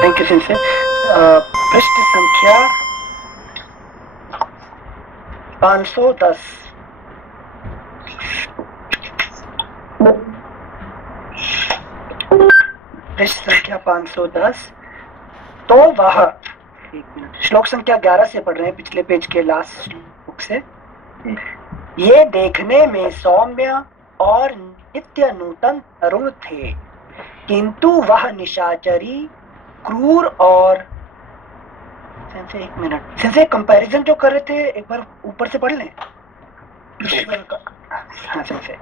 Thank you सिंसे। पृष्ठ संख्या 510। पृष्ठ संख्या 510। तो वह, एक मिनट, श्लोक संख्या 11 से पढ़ रहे हैं, पिछले पेज के लास्ट श्लोक से। ये देखने में सौम्य और नित्य नूतन तरुण थे, किंतु वह निशाचरी, क्रूर और सेंसे, एक मिनट, सेंसे कंपैरिजन जो कर रहे थे एक बार ऊपर से पढ़ लें। हाँ सेंसे।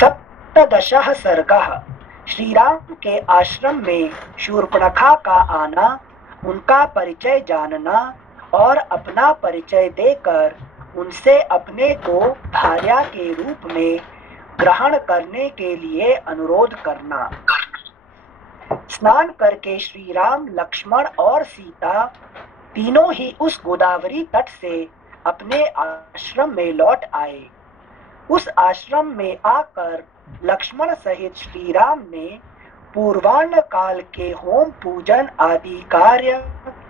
सप्तदशः सर्गः। श्री राम के आश्रम में शूर्पणखा का आना, उनका परिचय जानना और अपना परिचय देकर उनसे अपने को भार्या के रूप में ग्रहण करने के लिए अनुरोध करना। स्नान करके श्री राम, लक्ष्मण और सीता तीनों ही उस गोदावरी तट से अपने आश्रम में लौट आए। उस आश्रम में आकर लक्ष्मण सहित श्री राम ने पूर्वान्न काल के होम पूजन आदि कार्य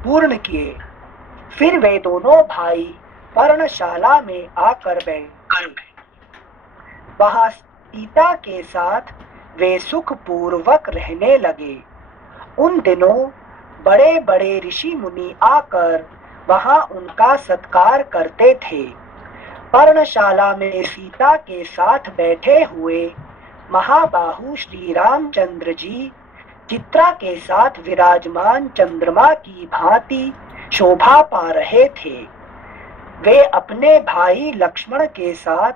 पूर्ण किए। फिर वे दोनों भाई पर्णशाला में आकर बैठे। वहां सीता के साथ वे सुख पूर्वक रहने लगे। उन दिनों बड़े बड़े ऋषि मुनि आकर वहां उनका सत्कार करते थे। पर्णशाला में सीता के साथ बैठे हुए महाबाहु श्री रामचंद्र जी चित्रा के साथ विराजमान चंद्रमा की भांति शोभा पा रहे थे। वे अपने भाई लक्ष्मण के साथ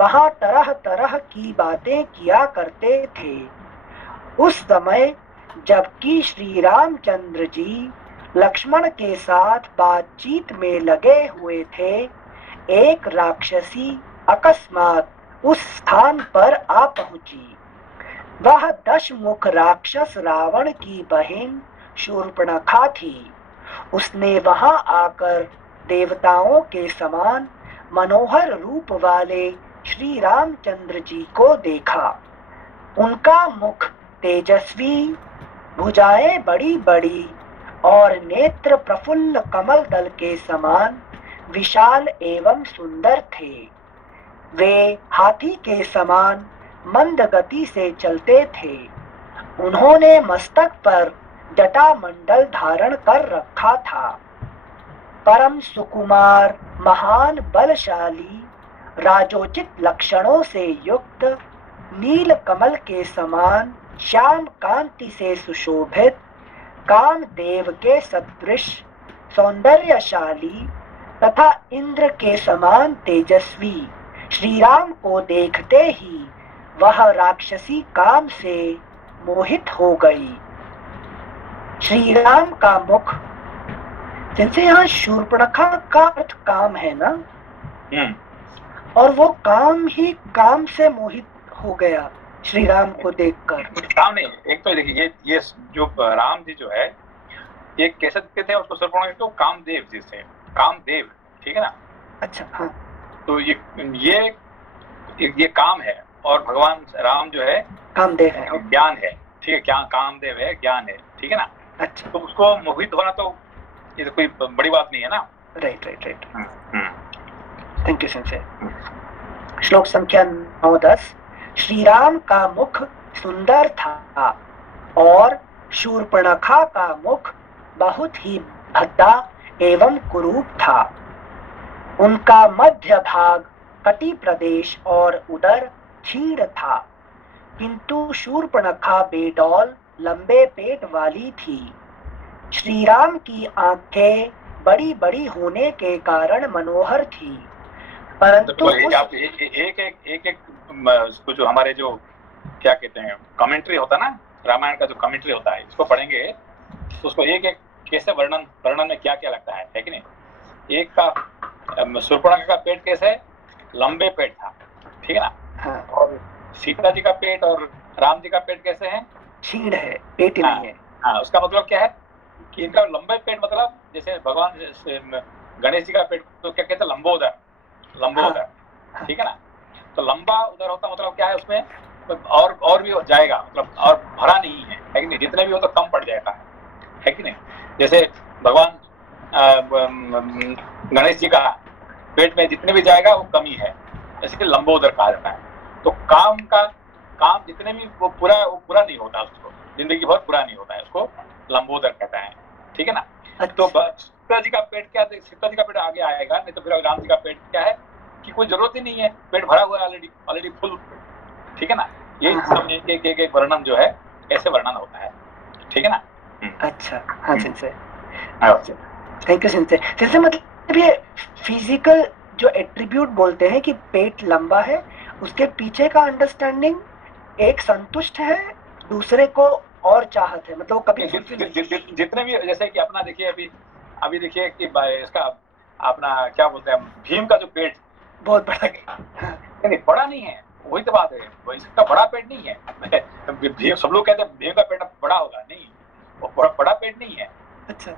वहां तरह तरह की बातें किया करते थे। उस समय जबकि श्री रामचंद्र जी लक्ष्मण के साथ बातचीत में लगे हुए थे, एक राक्षसी अकस्मात उस स्थान पर आ पहुंची। वह 10 मुख राक्षस रावण की बहन शूर्पणखा थी। उसने वहां आकर देवताओं के समान मनोहर रूप वाले श्री रामचंद्र जी को देखा। उनका मुख तेजस्वी, भुजाएं बड़ी बड़ी और नेत्र प्रफुल्ल कमल दल के समान विशाल एवं सुंदर थे। वे हाथी के समान मंद गति से चलते थे। उन्होंने मस्तक पर जटा मंडल धारण कर रखा था। परम सुकुमार, महान बलशाली, राजोचित लक्षणों से युक्त, नील कमल के समान श्याम कांति से सुशोभित, कामदेव के सदृश सौंदर्यशाली तथा इंद्र के समान तेजस्वी श्री राम को देखते ही वह राक्षसी काम से मोहित हो गई। श्री राम का मुख, जैसे यहाँ शूर्पणखा का अर्थ काम है ना, और वो काम ही काम से मोहित हो गया श्री राम को देखकर। काम नहीं, एक तो देखिए ये जो राम जी जो है ये कैसे दिखते थे उसको शूर्पणखा तो कामदेव जी से, कामदेव, ठीक है ना। अच्छा हाँ। तो ये काम है और भगवान राम जो है कामदेव है, ज्ञान है, ठीक है, क्या कामदेव है, ज्ञान है, ठीक है ना। अच्छा, तो उसको मोहित होना तो ये तो कोई बड़ी बात नहीं है ना। Right right right. Thank you Sanjay. श्लोक संख्या 9-10। श्री राम का मुख सुंदर था और शूर्पणखा का मुख बहुत ही भद्दा एवं कुरूप था। उनका मध्य भाग कटी प्रदेश और उदर क्षीण था, किंतु शूर्पणखा बेडौल लंबे पेट वाली थी। श्री राम की आंखें बड़ी बड़ी होने के कारण मनोहर थी, परंतु तो एक उसको जो हमारे जो क्या कहते हैं कमेंट्री होता है ना, रामायण का जो कमेंट्री होता है, इसको पढ़ेंगे तो उसको एक एक कैसे वर्णन में क्या क्या लगता है कि नहीं। एक का शूर्पणखा का पेट कैसे लंबे पेट था, ठीक है ना। हाँ। और सीता जी का पेट और राम जी का पेट कैसे है, क्षीण है, पेट ही नहीं है। हाँ, उसका मतलब क्या है कि इनका लंबे पेट मतलब जैसे भगवान गणेश जी का पेट तो क्या कहते हैं लंबोदर, हाँ। ठीक है ना। तो लंबा उदर होता मतलब क्या है उसमें और भी हो जाएगा, मतलब और भरा नहीं है कि नहीं, जितने भी हो तो कम पड़ जाएगा, है कि नहीं। जैसे भगवान गणेश जी का पेट में जितने भी जाएगा वो कमी है, जैसे कि लंबोदर कहा जाता है। तो काम जितने भी वो पूरा नहीं होता, उसको जिंदगी भर पूरा नहीं होता है, उसको लंबोदर कहता है, ठीक है ना। तो सीता जी का पेट क्या, सीता जी का पेट आगे आएगा, नहीं तो फिर राम जी का पेट क्या है कि कोई जरूरत ही नहीं है, पेट भरा हुआ है ऑलरेडी फुल, ठीक है ना। ये सब एक वर्णन जो है ऐसे वर्णन होता है, ठीक है ना। अच्छा, हाँ सिंसे, थैंक यू सिंसे मतलब ये फिजिकल जो एट्रीब्यूट बोलते हैं कि पेट लंबा है, उसके पीछे का अंडरस्टैंडिंग एक संतुष्ट है, दूसरे को और चाहत है, मतलब कभी जितने भी, जैसे कि अपना देखिए अभी देखिए कि इसका अपना क्या बोलते हैं, भीम का जो पेट बहुत बड़ा नहीं, बड़ा नहीं है, वही तो बात है, इसका बड़ा पेट नहीं है। भीम, सब लोग कहते हैं भीम का पेट बड़ा होगा, नहीं, वो बड़ा पेट नहीं है। अच्छा,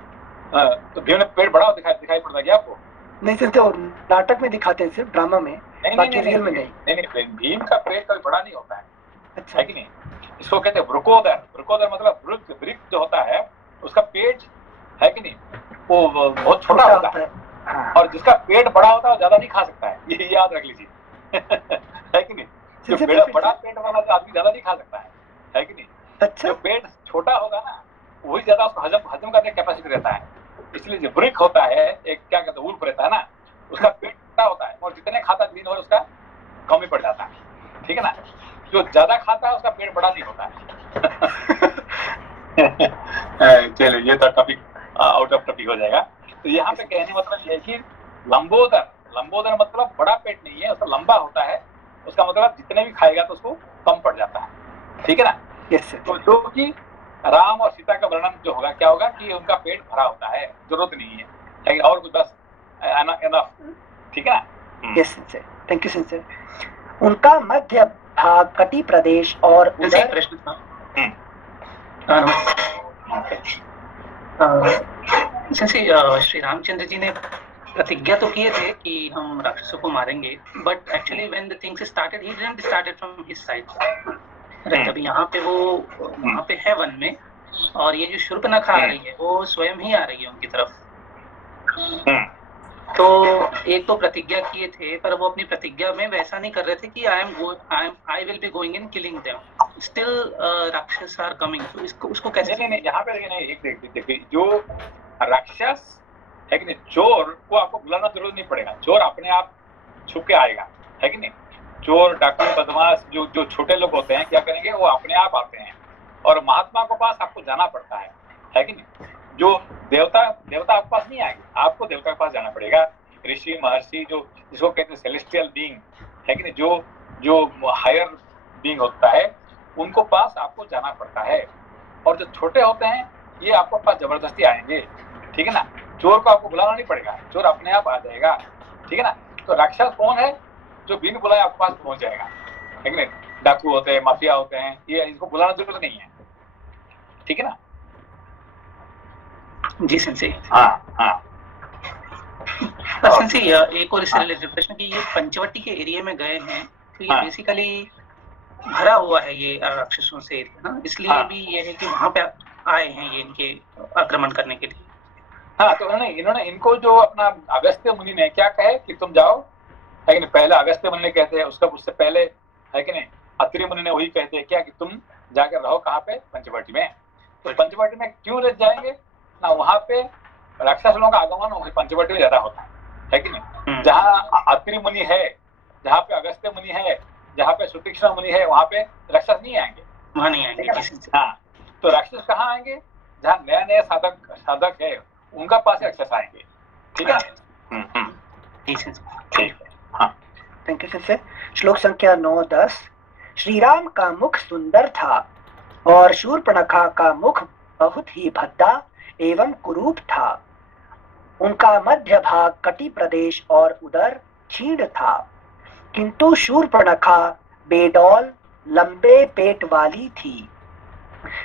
तो भीम ने पेट बड़ा दिखाई पड़ता क्या आपको? नहीं सर, तो नाटक में दिखाते हैं, सिर्फ ड्रामा में, बाकी रियल में नहीं, भीम का पेट कभी बड़ा नहीं होता है, अच्छा, है कि नहीं। इसको कहते हैं वृकोदर मतलब वृक जो होता है उसका पेट, है कि नहीं, वो बहुत छोटा होता है। हाँ। और जिसका पेट बड़ा होता है वो ज्यादा नहीं खा सकता है, ये याद रख लीजिए। है कि नहीं, जो बड़ा पेट वाला आदमी ज्यादा नहीं खा सकता है कि नहीं। अच्छा, जो पेट छोटा होगा ना वही ज्यादा उसको हजम करने की कैपेसिटी रहता है, इसलिए जो वृक होता है, एक क्या कहते हैं, उल्फ रहता है ना, उसका पेट छोटा होता है और जितने खाता दिन भर उसका कम ही पड़ जाता है, ठीक है ना। जो ज्यादा खाता है उसका पेट बड़ा नहीं होता है। चलिए, ये तो टॉपिक आउट ऑफ टॉपिक हो जाएगा। तो यहाँ पे कहने मतलब ये है कि लंबोदर मतलब बड़ा पेट नहीं है, उसका लंबा होता है, उसका मतलब जितने भी खाएगा तो उसको कम पड़ जाता है, ठीक है ना। तो जो कि राम और सीता का वर्णन जो होगा क्या होगा कि उनका पेट भरा होता है, जरूरत नहीं है, लेकिन और कुछ बस एनफ, ठीक है ना। Yes sir, thank you sir. उनका मध्य भाग कटी प्रदेश और उधर प्रश्न था श्री रामचंद्र जी ने प्रतिज्ञा तो किए थे कि हम राक्षसों को मारेंगे, but actually when the things started he didn't started from his side, right. अभी यहाँ पे वो वहाँ पे है वन में, और ये जो शूर्पणखा आ रही है वो स्वयं ही आ रही है उनकी तरफ। तो एक तो प्रतिज्ञा किए थे, पर वो अपनी प्रतिज्ञा में वैसा नहीं कर रहे थे कि I will be going in killing them, still राक्षस आर कमिंग। तो इसको उसको कैसे नहीं यहाँ पे नहीं, एक देखिए, जो राक्षस है कि नहीं, चोर को आपको बुलाना जरूरत नहीं पड़ेगा, चोर अपने आप छुप के आएगा, है कि नहीं। चोर, डाकू, बदमाश जो छोटे लोग होते हैं क्या करेंगे, वो अपने आप आते हैं, और महात्मा के पास आपको जाना पड़ता है कि नहीं। जो देवता आपके पास नहीं आएंगे, आपको देवता के पास जाना पड़ेगा। ऋषि महर्षि जो जिसको कहते हैं सेलेस्टियल बीइंग, है कि नहीं, जो हायर बीइंग होता है उनको पास आपको जाना पड़ता है, और जो छोटे होते हैं ये आपको पास जबरदस्ती आएंगे, ठीक है ना। चोर को आपको बुलाना नहीं पड़ेगा, चोर अपने आप आ जाएगा, ठीक है ना। तो राक्षस कौन है, जो बिन बुलाए आपके पास पहुंच जाएगा, है कि नहीं। डाकू होते हैं, माफिया होते हैं, ये इनको बुलाना जरूरत नहीं है, ठीक है ना। जी सेंसी। हाँ सेंसी, एक और इससे रिलेटेड प्रश्न कि ये पंचवटी के एरिया में गए हैं, तो ये बेसिकली भरा हुआ है ये राक्षसों से एरिया, इसलिए भी ये है कि वहां पे आए हैं ये इनके आक्रमण करने के लिए। तो इन्होंने इनको जो अपना अगस्त्य मुनि ने क्या कहे कि तुम जाओ, है कि नहीं। पहले अगस्त्य मुनि ने कहते हैं, उससे पहले, है कि नहीं, अत्रि मुनि ने वही कहते हैं क्या कि तुम जाकर रहो कहाँ पे, पंचवटी में। तो पंचवटी में क्यों ले जाएंगे ना, वहां पे राक्षसों का आगमन पंचवटी में ज्यादा होता है कि नहीं। जहाँ अत्रि मुनि है, जहाँ पे अगस्त्य मुनि है, जहाँ पे सुतीक्ष्ण मुनि है, वहां पे राक्षस नहीं आएंगे, वहां नहीं आएंगे। हाँ, तो राक्षस कहाँ आएंगे, जहाँ नए साधक है उनका पास राक्षस आएंगे, ठीक है। ठीक है, हाँ, थैंक यू सर। श्लोक संख्या 9-10। श्री राम का मुख सुंदर था और शूर्पणखा का मुख बहुत ही भद्दा एवं कुरूप था। उनका मध्य भाग कटी प्रदेश और उदर क्षीण था, किंतु शूर्पणखा बेडौल लंबे पेट वाली थी।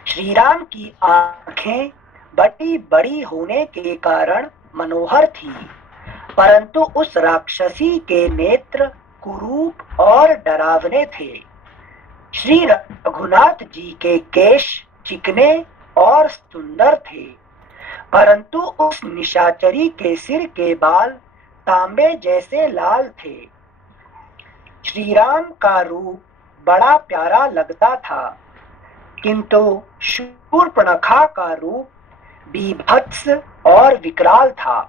श्री राम की आंखें बड़ी बड़ी होने के कारण मनोहर थी, परंतु उस राक्षसी के नेत्र कुरूप और डरावने थे। श्री रघुनाथ जी के केश चिकने और सुंदर थे, परंतु उस निशाचरी के सिर के बाल तांबे जैसे लाल थे। श्री राम का रूप बड़ा प्यारा लगता था, किंतु शूर्पणखा का रूप बीभत्स और विकराल था।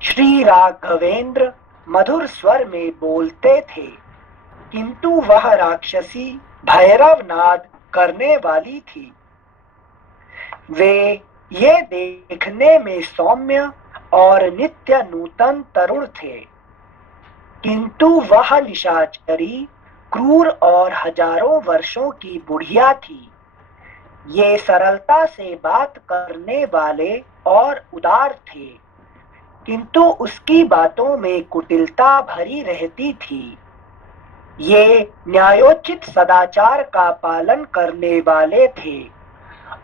श्री राघवेंद्र मधुर स्वर में बोलते थे, किंतु वह राक्षसी भैरव नाद करने वाली थी। वे ये देखने में सौम्य और नित्य नूतन तरुण थे, किंतु वह निशाचरी क्रूर और हजारों वर्षों की बुढ़िया थी। ये सरलता से बात करने वाले और उदार थे, किंतु उसकी बातों में कुटिलता भरी रहती थी। ये न्यायोचित सदाचार का पालन करने वाले थे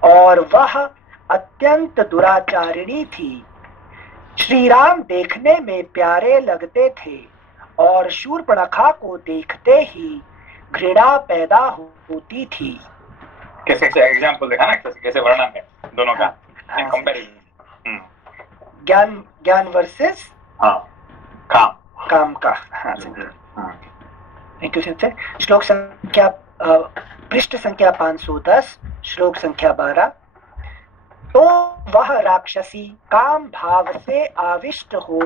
और वह अत्यंत दुराचारिणी थी। श्री राम देखने में प्यारे लगते थे और शूर्पणखा को देखते ही घृणा पैदा होती थी। कैसे कैसे एग्जाम्पल देखा ना, कैसे कैसे वर्णन है दोनों का इन कंपैरिजन। ज्ञान वर्सेस काम का। Thank you sir. श्लोक संख्या पृष्ठ संख्या 510, श्लोक संख्या 12। तो वह राक्षसी काम भाव से आविष्ट हो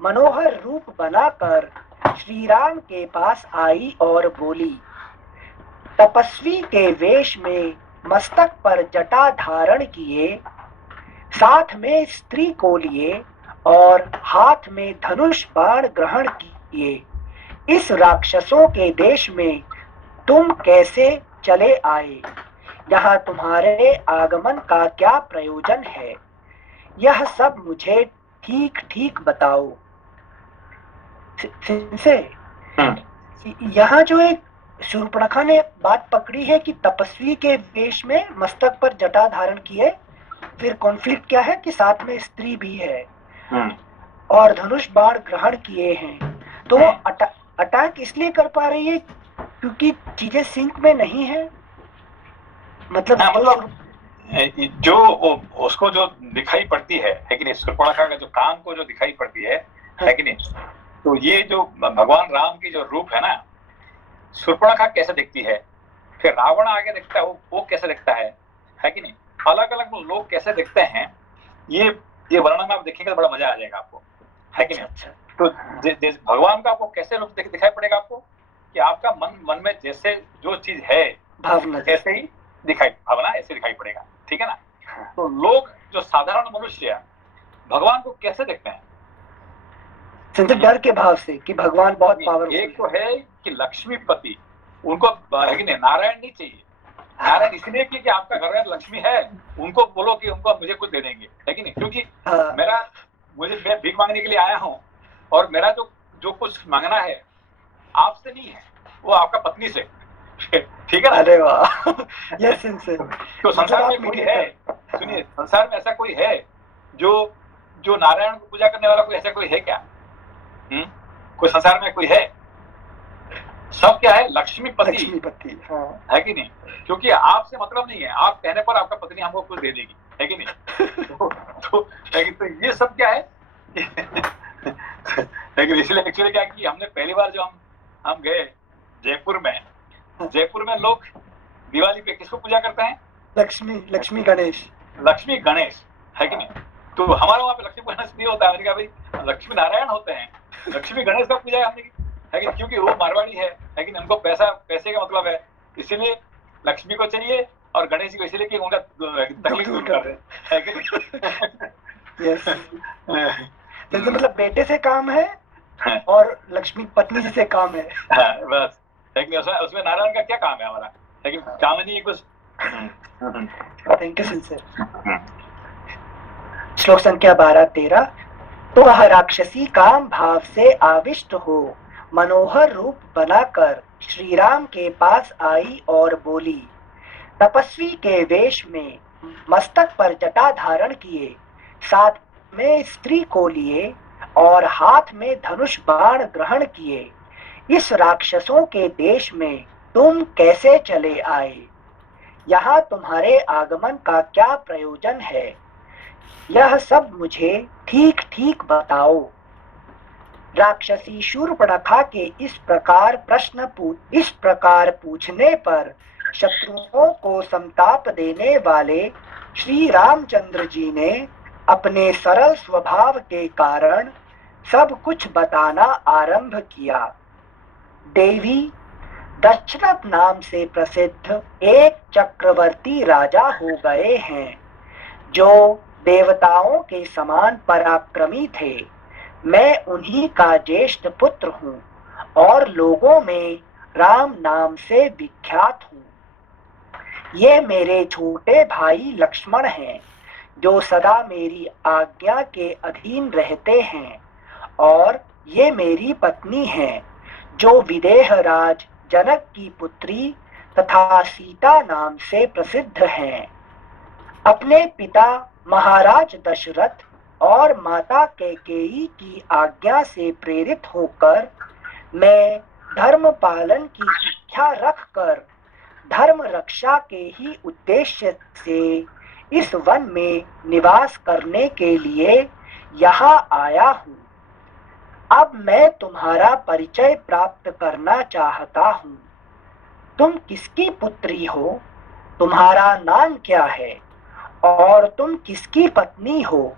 मनोहर रूप बनाकर श्री राम के पास आई और बोली। तपस्वी के वेश में मस्तक पर जटा धारण किए, साथ में स्त्री को लिए और हाथ में धनुष बाण ग्रहण किए, इस राक्षसों के देश में तुम कैसे चले आए? यहाँ तुम्हारे आगमन का क्या प्रयोजन है? यह सब मुझे ठीक ठीक बताओ। यहाँ जो एक शूर्पणखा ने बात पकड़ी है कि तपस्वी के वेश में मस्तक पर जटा धारण किए, फिर कॉन्फ्लिक्ट क्या है कि साथ में स्त्री भी है और धनुष बाण ग्रहण किए हैं, तो वो अटैक इसलिए कर पा रही है क्योंकि चीजें सिंक में नहीं है। मतलब जो उसको जो दिखाई पड़ती है कि नहीं, शूर्पणखा का जो काम को जो दिखाई पड़ती है कि नहीं, तो ये जो भगवान राम की जो रूप है ना, शूर्पणखा कैसे दिखती है, फिर रावण आगे दिखता है वो कैसे दिखता है कि नहीं, अलग अलग लोग कैसे दिखते हैं, ये वर्णन में आप देखेंगे तो बड़ा मजा आ जाएगा आपको, है कि नहीं। तो भगवान का आपको कैसे रूप दिखाई पड़ेगा आपको कि आपका मन में जैसे जो चीज है भावना ऐसे ही भावना ऐसे दिखाई पड़ेगा, ठीक है ना। तो लोग जो साधारण मनुष्य भगवान को कैसे देखते हैं? डर के भाव से कि भगवान बहुत पावरफुल। एक तो है कि लक्ष्मीपति, उनको है कि नहीं, नारायण नहीं चाहिए। नारायण इसलिए कि आपका घर में लक्ष्मी है, उनको बोलो कि उनको मुझे कुछ दे देंगे, है कि नहीं, क्योंकि मैं भीख मांगने के लिए आया हूँ और मेरा जो कुछ मांगना है आपसे नहीं है, वो आपका पत्नी से, ठीक है ना। अरे वाह, यस सिंसियर। तो संसार में कोई है, सुनिए, संसार में ऐसा कोई है जो नारायण को पूजा करने वाला कोई ऐसा कोई है क्या? कोई संसार में कोई है? सब क्या है? लक्ष्मीपति, है कि नहीं। क्योंकि आपसे मतलब नहीं है, आप कहने पर आपका पत्नी हमको कुछ दे देगी, है कि नहीं। तो ये सब क्या है लेकिन इसलिए एक्चुअली क्या कि हमने पहली बार जो हम गए जयपुर में लोग दिवाली पे किसको पूजा करते हैं? लक्ष्मी गणेश, है कि नहीं। तो हमारे वहाँ पे लक्ष्मी गणेश नहीं होता है, भाई लक्ष्मी नारायण होते हैं, लक्ष्मी गणेश का पूजा हमने है कि, क्योंकि वो मारवाड़ी है कि नहीं, उनको पैसे का मतलब है, इसीलिए लक्ष्मी को चाहिए और गणेश जी को इसलिए कि उनका तकलीफ दूर कर रहे हैं, कि नहीं। यस, तो मतलब बेटे से काम है और लक्ष्मी पत्नी से काम है, बस। लेकिन उसमें नारायण का क्या काम है हमारा, लेकिन काम नहीं है कुछ। Thank you sir. श्लोक संख्या 12-13। तो वह राक्षसी काम भाव से आविष्ट हो मनोहर रूप बनाकर श्री राम के पास आई और बोली। तपस्वी के वेश में मस्तक पर जटा धारण किए, साथ में स्त्री को लिए और हाथ में धनुष बाण ग्रहण किए, इस राक्षसों के देश में तुम कैसे चले आए? यहाँ तुम्हारे आगमन का क्या प्रयोजन है? यह सब मुझे ठीक ठीक बताओ। राक्षसी शूर्पणखा के इस प्रकार पूछने पर शत्रुओं को संताप देने वाले श्री रामचंद्र जी ने अपने सरल स्वभाव के कारण सब कुछ बताना आरंभ किया। देवी, दशरथ नाम से प्रसिद्ध एक चक्रवर्ती राजा हो गए हैं, जो देवताओं के समान पराक्रमी थे। मैं उन्हीं का ज्येष्ठ पुत्र हूँ और लोगों में राम नाम से विख्यात हूँ। ये मेरे छोटे भाई लक्ष्मण हैं, जो सदा मेरी आज्ञा के अधीन रहते हैं, और ये मेरी पत्नी हैं, जो विदेह राज जनक की पुत्री तथा सीता नाम से प्रसिद्ध हैं। अपने पिता महाराज दशरथ और माता कैकेयी की आज्ञा से प्रेरित होकर मैं धर्म पालन की इच्छा रखकर धर्म रक्षा के ही उद्देश्य से इस वन में निवास करने के लिए यहाँ आया हूँ। अब मैं तुम्हारा परिचय प्राप्त करना चाहता हूँ। तुम किसकी पुत्री हो? तुम्हारा नाम क्या है? और तुम किसकी पत्नी हो?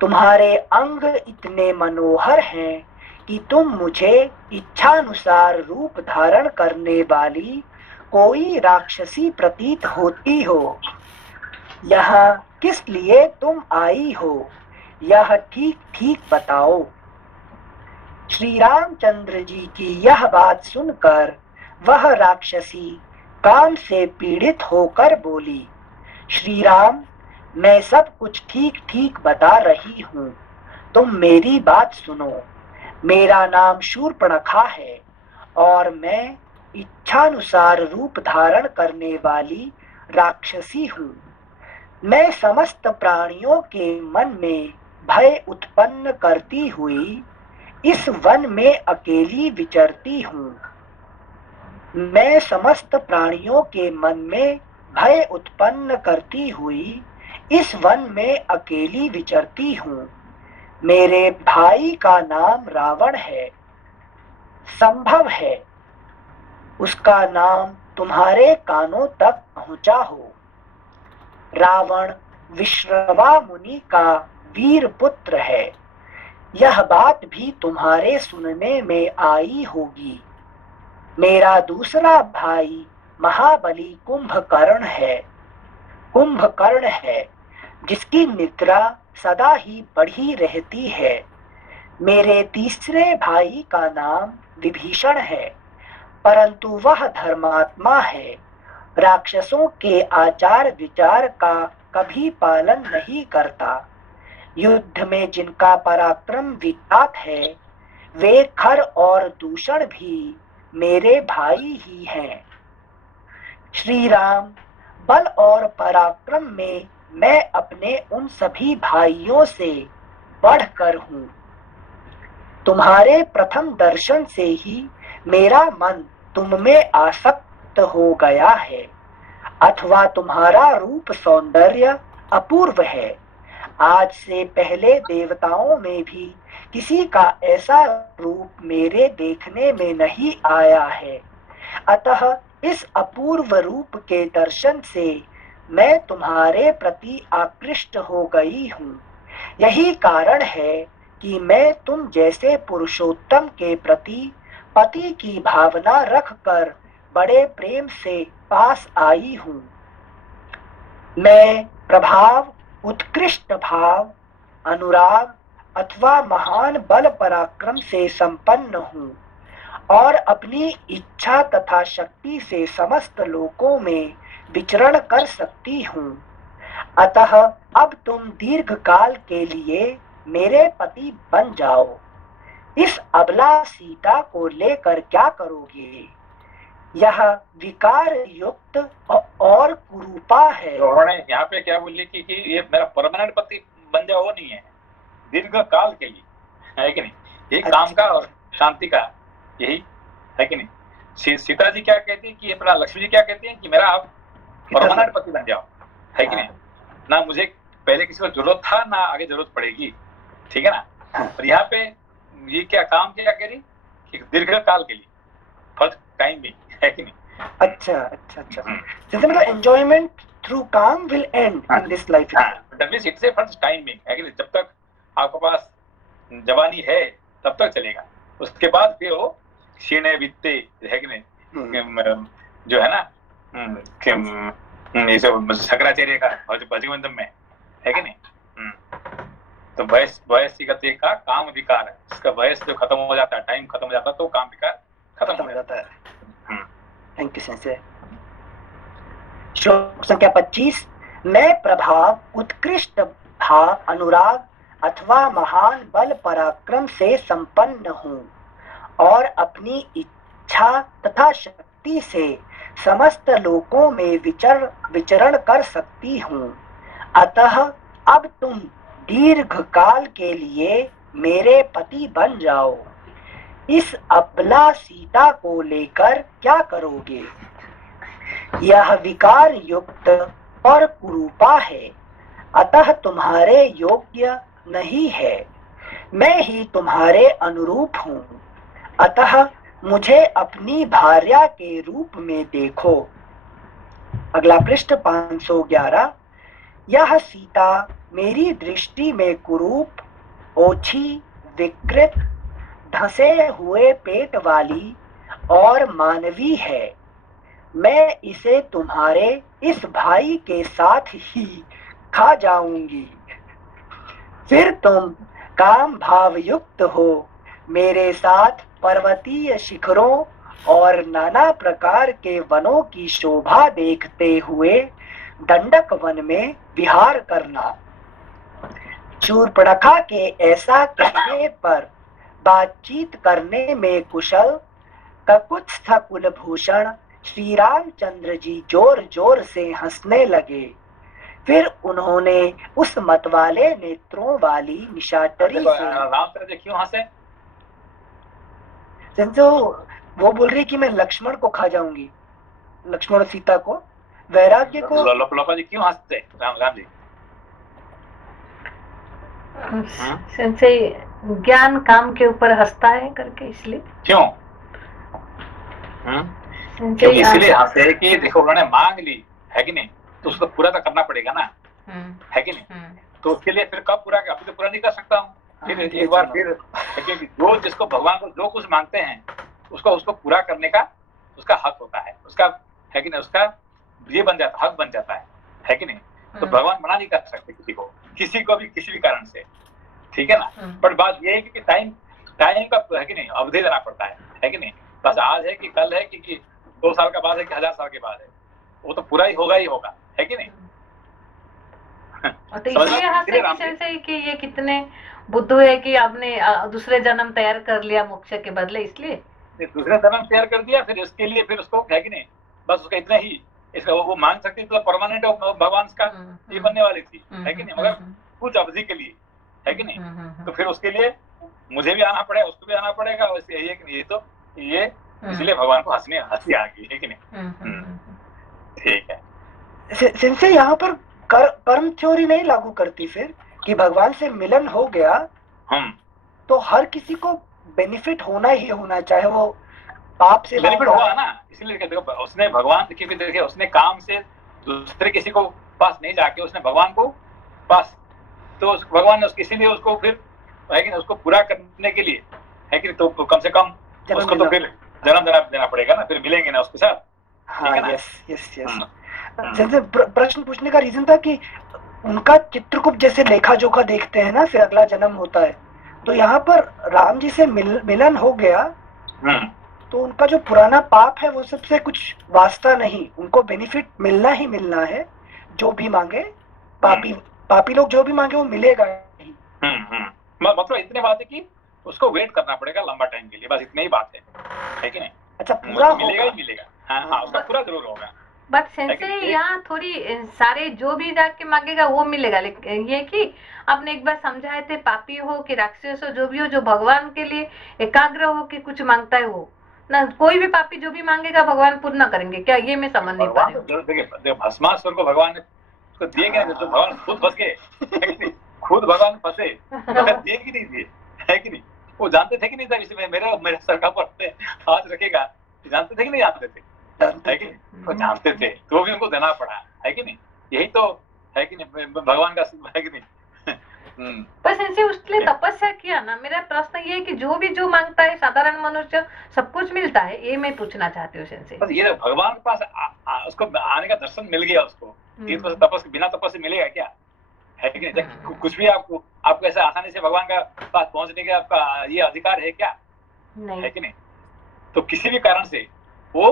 तुम्हारे अंग इतने मनोहर हैं कि तुम मुझे इच्छानुसार रूप धारण करने वाली कोई राक्षसी प्रतीत होती हो। यहाँ किस लिए तुम आई हो, यह ठीक ठीक बताओ। श्री रामचंद्र जी की यह बात सुनकर वह राक्षसी काम से पीड़ित होकर बोली, श्री राम, मैं सब कुछ ठीक ठीक बता रही हूँ, तुम मेरी बात सुनो। मेरा नाम शूर्पणखा है और मैं इच्छानुसार रूप धारण करने वाली राक्षसी हूँ। मैं समस्त प्राणियों के मन में भय उत्पन्न करती हुई इस वन में अकेली विचरती हूँ। मैं समस्त प्राणियों के मन में भय उत्पन्न करती हुई इस वन में अकेली विचरती हूँ। मेरे भाई का नाम रावण है। संभव है उसका नाम तुम्हारे कानों तक पहुंचा हो। रावण विश्रवा मुनि का वीर पुत्र है। यह बात भी तुम्हारे सुनने में आई होगी। मेरा दूसरा भाई महाबली कुंभकर्ण है, जिसकी निद्रा सदा ही बढ़ी रहती है। मेरे तीसरे भाई का नाम विभीषण है, परंतु वह धर्मात्मा है। राक्षसों के आचार विचार का कभी पालन नहीं करता। युद्ध में जिनका पराक्रम विख्यात है, वे खर और दूषण भी मेरे भाई ही हैं। श्री राम, बल और पराक्रम में मैं अपने उन सभी भाइयों से बढ़कर हूँ। तुम्हारे प्रथम दर्शन से ही मेरा मन तुम में आसक्त हो गया है, अथवा तुम्हारा रूप सौंदर्य अपूर्व है। आज से पहले देवताओं में भी किसी का ऐसा रूप मेरे देखने में नहीं आया है। अतः इस अपूर्व रूप के दर्शन से मैं तुम्हारे प्रति आकृष्ट हो गई हूँ। यही कारण है कि मैं तुम जैसे पुरुषोत्तम के प्रति पति की भावना रखकर बड़े प्रेम से पास आई हूँ। मैं प्रभाव, उत्कृष्ट भाव, अनुराग अथवा महान बल पराक्रम से संपन्न हूँ और अपनी इच्छा तथा शक्ति से समस्त लोकों में विचरण कर सकती हूँ। अतः अब तुम दीर्घ काल के लिए मेरे पति बन जाओ। इस अबला सीता को लेकर क्या करोगे? यह विकार युक्त और कुरूपा है। तो उन्होंने यहाँ पे क्या बोली कि ये मेरा परमानेंट पति बन जाओ, वो नहीं है, दीर्घ काल के लिए, है कि नहीं? यही काम का और शांति का यही है कि नहीं? सीता जी क्या कहती है कि अपना लक्ष्मी जी क्या कहती है कि मेरा आप परमानेंट पति बन जाओ, है कि नहीं? ना मुझे पहले किसी को जरूरत था ना आगे जरूरत पड़ेगी, ठीक है ना। और यहाँ पे ये क्या काम क्या करी कि दीर्घ काल के लिए, फर्स्ट टाइम भी है कि नहीं। अच्छा अच्छा अच्छा, जैसे मतलब एंजॉयमेंट थ्रू काम will and in this life. That means it's a first time भी है कि नहीं। जब तक आपके पास जवानी है तब तक चलेगा, उसके बाद फिर वो क्षीणे वित्ते है कि नहीं, जो है ना ये सब शंकराचार्य का भजगवंतम में है कि नहीं। तो वयस गति का काम विकार है, इसका वयस जो खत्म हो जाता है, टाइम खत्म हो जाता है, तो काम विकार खत्म हो जाता है। Thank you sensei. श्लोक संख्या 25। मैं प्रभाव, उत्कृष्ट भाव, अनुराग अथवा महान बल पराक्रम से संपन्न हूँ और अपनी इच्छा तथा शक्ति से समस्त लोकों में विचरण कर सकती हूँ। अतः अब तुम दीर्घ काल के लिए मेरे पति बन जाओ। इस अबला सीता को लेकर क्या करोगे? यह विकार युक्त और कुरूपा है, अतः तुम्हारे योग्य नहीं है। मैं ही तुम्हारे अनुरूप हूँ, अतः मुझे अपनी भार्या के रूप में देखो। अगला पृष्ठ 511। यह सीता मेरी दृष्टि में कुरूप, ओछी, विकृत, धंसे हुए पेट वाली और मानवी है। मैं इसे तुम्हारे इस भाई के साथ ही खा जाऊंगी। फिर तुम काम भाव युक्त हो मेरे साथ पर्वतीय शिखरों और नाना प्रकार के वनों की शोभा देखते हुए दंडक वन में विहार करना। शूर्पणखा के ऐसा कहने पर बातचीत करने में कुशल ककुत्स्थ कुलभूषण श्री रामचंद्र जी जोर जोर से हंसने लगे। फिर उन्होंने उस मतवाले नेत्रों वाली निशाचरी से रामचंद्र जी क्यों हंसे? वो बोल रही कि मैं लक्ष्मण को खा जाऊंगी, लक्ष्मण सीता को, वैराग्य को। लोपा जी क्यों हंसते राम जी? संशय ज्ञान काम के ऊपर हंसता है करके, इसलिए। क्यों? क्योंकि इसलिए हंसे कि देखो उन्होंने मांग ली है कि नहीं, तो उसको पूरा तो करना पड़ेगा ना, है कि नहीं। तो उसके लिए फिर कब पूरा, अभी तो पूरा नहीं कर सकता हूँ, फिर एक बार फिर जो जिसको भगवान को जो कुछ मांगते हैं उसको पूरा करने का उसका हक होता है, उसका है कि नहीं, उसका ये बन जाता, हक बन जाता है कि नहीं। तो भगवान मना नहीं कर सकते किसी को भी किसी भी कारण से, ठीक है ना। पर बात ये है कि टाइम का है कि नहीं अवधि देना पड़ता है कि नहीं। बस आज है कि कल है कि 2 साल का बाद है कि 1000 साल के बाद है, वो तो पूरा ही होगा, है कि नहीं। तो इसलिए हंसे से कि ये कितने बुद्धू है कि आपने दूसरे जन्म तैयार कर लिया मोक्ष के बदले, इसलिए दूसरे जन्म तैयार कर दिया। फिर इसके लिए फिर उसको है कि नहीं, बस उसका इतना ही, इसका वो मांग सकती तो परमानेंट भगवान का ये बनने वाली थी, है कि नहीं, मगर कुछ अवधि के लिए, है कि नहीं। तो फिर उसके लिए मुझे भी आना पड़ेगा, उसको भी आना पड़ेगा, वैसे यही है कि नहीं। तो ये इसलिए भगवान को हंसी आ गई, है कि नहीं। ठीक है। सिंसे यहाँ पर कर्म थ्योरी नहीं लागू करती फिर कि भगवान से मिलन हो गया तो हर किसी को बेनिफिट होना ही होना, चाहे वो पाप से बेनिफिट हुआ ना। इसलिए देखो उसने भगवान, क्योंकि देखिए उसने काम से दूसरे किसी को पास नहीं जाके उसने भगवान को पास, तो भगवान ने इसीलिए उसको फिर है कि उसको पूरा करने के लिए है कि तो कम से कम उसको तो फिर जन्म देना पड़ेगा ना, फिर मिलेंगे ना उसके साथ। हाँ, यस। प्रश्न पूछने का रीजन था कि उनका चित्रकूट जैसे लेखा जोखा देखते हैं ना, फिर अगला जन्म होता है, तो यहाँ पर राम जी से मिलन हो गया तो उनका जो पुराना पाप है वो सबसे कुछ वास्ता नहीं, उनको बेनिफिट मिलना ही मिलना है। जो भी मांगे, पापी लोग जो भी मांगे वो मिलेगा ही। मतलब इतनी बात है कि उसको वेट करना पड़ेगा लंबा टाइम के लिए, बस इतनी ही बात है कि नहीं। अच्छा, पूरा मिलेगा ही मिलेगा। हाँ, उसका पूरा जरूर होगा। बट सेंसे यहाँ थोड़ी सारे जो भी जाके मांगेगा वो मिलेगा, लेकिन ये कि आपने एक बार समझाए थे, पापी हो कि राक्षस हो, जो भी हो, जो भगवान के लिए एकाग्र हो कि कुछ मांगता है वो ना, कोई भी पापी जो भी मांगेगा भगवान पूर्ण करेंगे क्या, ये मैं समझ नहीं पा रही हूँ। देखिए भस्मासुर को भगवान ने उसको दिए गए, तो भगवान खुद फंस गए खुद भगवान फंसे मगर देख ही नहीं दिए, है कि नहीं? वो जानते थे कि नहीं था इसमें मेरे सरकार पर हाथ रखेगा, जानते थे कि नहीं जानते थे, है कि नहीं? वो जानते थे तो भी उनको देना पड़ा, है कि नहीं? यही तो है कि नहीं भगवान का, है कि नहीं? बस ऐसे उसके लिए तपस्या किया ना। मेरा प्रश्न ये है कि जो भी जो मांगता है साधारण मनुष्य सब कुछ मिलता है, ये मैं पूछना चाहती हूँ से। बस ये भगवान के पास उसको आने का दर्शन मिल गया उसको, ये तो तपस्या बिना तपस्या से मिलेगा क्या, है कि नहीं? कुछ भी आपको ऐसे आसानी से भगवान का पास पहुंचने का आपका ये अधिकार है क्या, नहीं। है कि नहीं? तो किसी भी कारण से वो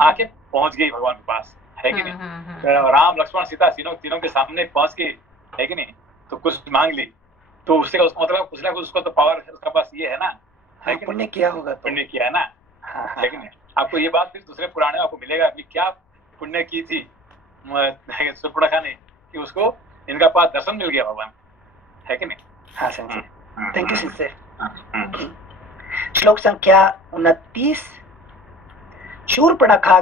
आके पहुंच गई भगवान के पास, है कि नहीं? राम लक्ष्मण सीता तीनों के सामने पहुंच के, है कि नहीं? तो कुछ मांग ली तो उससे उसका मतलब कुछ ना कुछ उसको तो पावर उसका पास ये है ना, है कि पुण्य किया होगा, पुण्य किया है ना, है कि नहीं? आपको ये बात फिर दूसरे पुराणे में आपको मिलेगा कि क्या पुण्य की थी शूर्पणखा ने कि उसको इनका पास दर्शन मिल गया भगवान, है कि नहीं? हाँ संजय, थैंक यू संजय। श्लोक संख्या 29। शूर्पणखा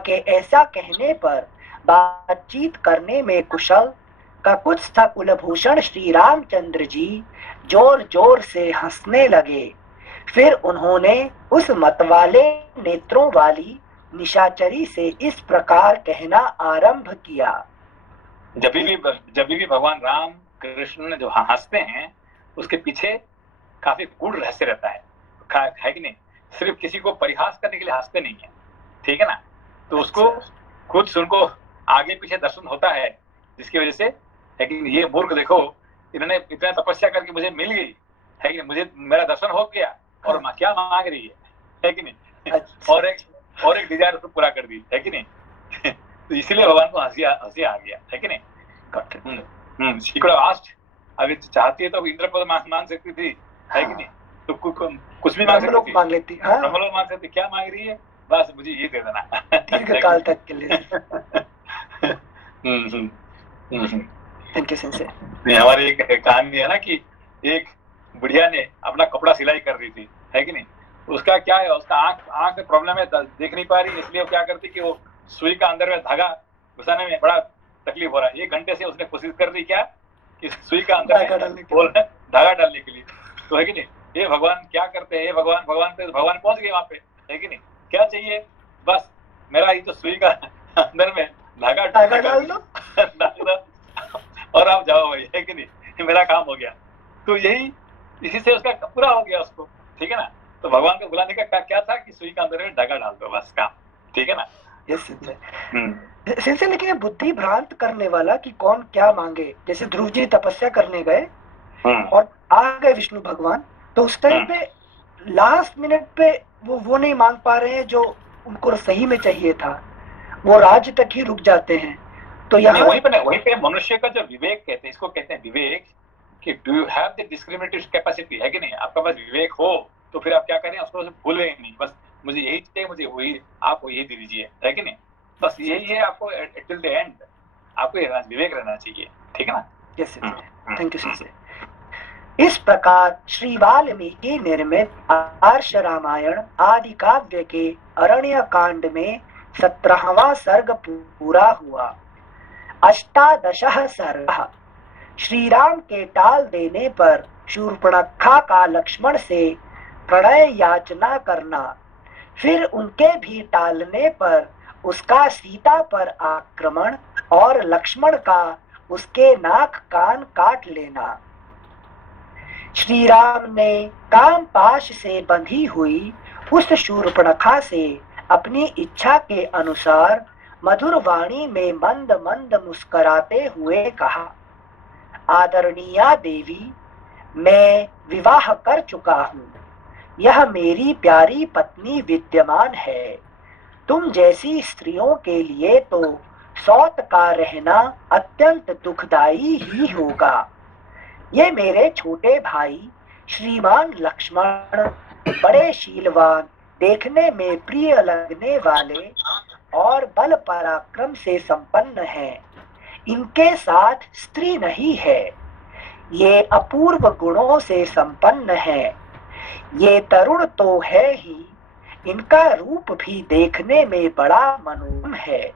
के ऐसा कहने पर बातचीत करने में कुशल का कुछ था कुलभूषण श्री रामचंद्र जी जोर जोर से हंसने लगे। फिर उन्होंने उस मतवाले नेत्रों वाली निशाचरी से इस प्रकार कहना आरंभ किया। जब भी भगवान राम कृष्ण जो हंसते हैं उसके पीछे काफी गूढ़ रहस्य रहता है कि नहीं? सिर्फ किसी को परिहास करने के लिए हंसते नहीं है, ठीक है ना? तो उसको खुद उनको आगे पीछे दर्शन होता है, जिसकी वजह से है कि ये मूर्ख देखो इन्होंने इतना तपस्या करके मुझे मिल गई, है कि नहीं? मुझे मेरा दर्शन हो गया और क्या मांग रही है कि नहीं? और एक डिजायर उसको पूरा कर दी, है कि नहीं? तो इसलिए भगवान को हंसी आ गया, है कि नहीं? शी कुड हैव आस्क्ड, अगर चाहती है तो इंद्र पद मांग सकती थी, है कि नहीं? तो कुछ भी मांग सकती थी, मांग लेती, ब्रह्मलोक मांग सकती। क्या मांग रही है? बस मुझे ये दे देना दीर्घ काल तक के लिए। Thank you sensei. हमारी एक कहानी है ना कि एक बुढ़िया ने अपना कपड़ा सिलाई कर रही थी, है कि नहीं? उसका क्या है, उसका आंख में प्रॉब्लम है, देख नहीं पा रही, इसलिए वो क्या करती कि वो सुई का अंदर में धागा घुसाने में बड़ा तकलीफ हो रहा है। 1 घंटे से उसने कोशिश कर रही क्या कि सुई का अंदर धागा डालने के लिए, तो है कि नहीं? ये भगवान क्या करते हैं, भगवान पहुंच गए वहां पे, है कि नहीं? क्या चाहिए? बस मेरा ये तो सुई का अंदर में धागा डाल दो और आप जाओ भाई, है कि नहीं? मेरा काम हो गया। तो यही इसी से उसका पूरा हो गया उसको, ठीक है ना? तो भगवान को बुलाने का क्या था कि सुई का अंदर में धागा डाल दो, बस काम, ठीक है ना? यस सिंसे। लेकिन बुद्धि भ्रांत करने वाला कि कौन क्या मांगे, जैसे ध्रुव जी तपस्या करने गए और आ गए विष्णु भगवान, तो उस टाइम पे लास्ट मिनट पे वो नहीं मांग पा रहे हैं जो उनको सही में चाहिए था, वो राज्य तक ही रुक जाते हैं। तो यहाँ वहीं पे मनुष्य का जो विवेक कहते हैं, इसको कहते हैं विवेक, कि do you have the discriminative capacity, है कि नहीं? आपका पास विवेक हो तो फिर आप क्या करें, उसको भूलें नहीं, बस मुझे यही चाहिए, मुझे वही, आप यही दे दीजिए, है कि नहीं? बस यही है, आपको टिल द एंड आपको विवेक रहना चाहिए, ठीक है ना? Yes, thank you sir. इस प्रकार श्री वाल्मीकि निर्मित आर्ष रामायण आदि काव्य के अरण्य कांड में 17वां सर्ग पूरा हुआ। 18 सर्ग। श्री राम के टाल देने पर शूर्पणखा का लक्ष्मण से प्रणय याचना करना, फिर उनके भी टालने पर उसका सीता पर आक्रमण और लक्ष्मण का उसके नाक कान काट लेना। श्री राम ने काम पाश से बंधी हुई उस शूर्पणखा से अपनी इच्छा के अनुसार मधुर वाणी में मंद मंद मुस्कुराते हुए कहा, आदरणीया देवी, मैं विवाह कर चुका हूँ, यह मेरी प्यारी पत्नी विद्यमान है। तुम जैसी स्त्रियों के लिए तो सौत का रहना अत्यंत दुखदायी ही होगा। ये मेरे छोटे भाई श्रीमान लक्ष्मण बड़े शीलवान, देखने में प्रिय लगने वाले और बल पराक्रम से संपन्न हैं। इनके साथ स्त्री नहीं है, ये अपूर्व गुणों से संपन्न है। ये तरुण तो है ही, इनका रूप भी देखने में बड़ा मनोरम है।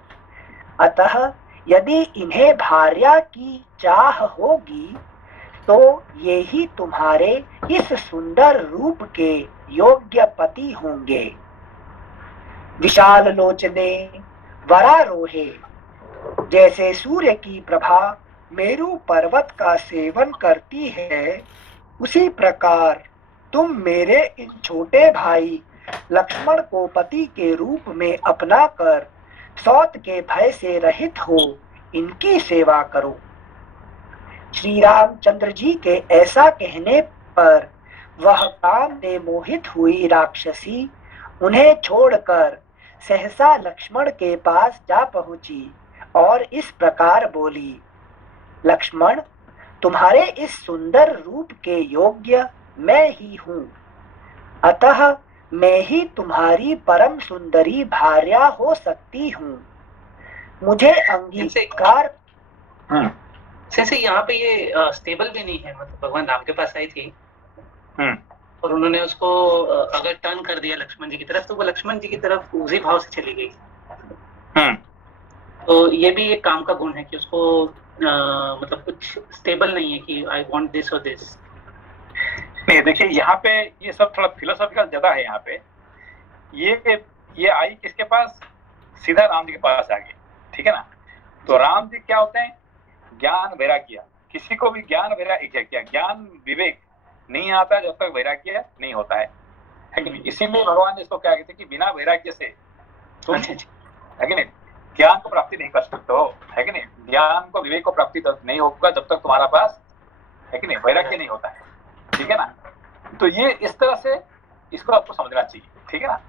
अतः यदि इन्हें भार्या की चाह होगी तो ये ही तुम्हारे इस सुंदर रूप के योग्य पति होंगे। विशाल लोचने वरारोहे, जैसे सूर्य की प्रभा मेरु पर्वत का सेवन करती है, उसी प्रकार तुम मेरे इन छोटे भाई लक्ष्मण को पति के रूप में अपनाकर सौत के भय से रहित हो इनकी सेवा करो। श्री रामचंद्र जी के ऐसा कहने पर वह काम में मोहित हुई राक्षसी उन्हें छोड़कर सहसा लक्ष्मण के पास जा पहुंची और इस प्रकार बोली, लक्ष्मण, तुम्हारे इस सुंदर रूप के योग्य मैं ही हूँ, अतः मैं ही तुम्हारी परम सुंदरी भार्या हो सकती हूँ। मुझे अंगीकार। जैसे यहाँ पे ये स्टेबल भी नहीं है, मतलब भगवान राम के पास आई थी और उन्होंने उसको अगर टर्न कर दिया लक्ष्मण जी की तरफ, तो वो लक्ष्मण जी की तरफ उसी भाव से चली गई। तो ये भी एक काम का गुण है कि उसको मतलब कुछ स्टेबल नहीं है कि आई वांट दिस और दिस। नहीं, देखिए यहाँ पे ये सब थोड़ा फिलोसॉफिकल ज्यादा है। यहाँ पे ये आई किसके पास? सीधा राम जी के पास आ गई, ठीक है ना। तो राम जी क्या होते हैं? ज्ञान वैराग्य। किसी को भी ज्ञान वैराग्य क्या, ज्ञान विवेक नहीं आता जब तक वैराग्य नहीं होता है कि नहीं? इसीलिए भगवान ने इसको क्या कहते हैं कि बिना वैराग्य से तुम, है कि नहीं, ज्ञान को प्राप्ति नहीं कर सकते हो, है कि नहीं। ज्ञान को, विवेक को प्राप्ति नहीं होगा जब तक तुम्हारा पास, है कि नहीं, वैराग्य नहीं होता है, ठीक है ना। तो ये इस तरह से इसको आपको समझना चाहिए, ठीक है ना।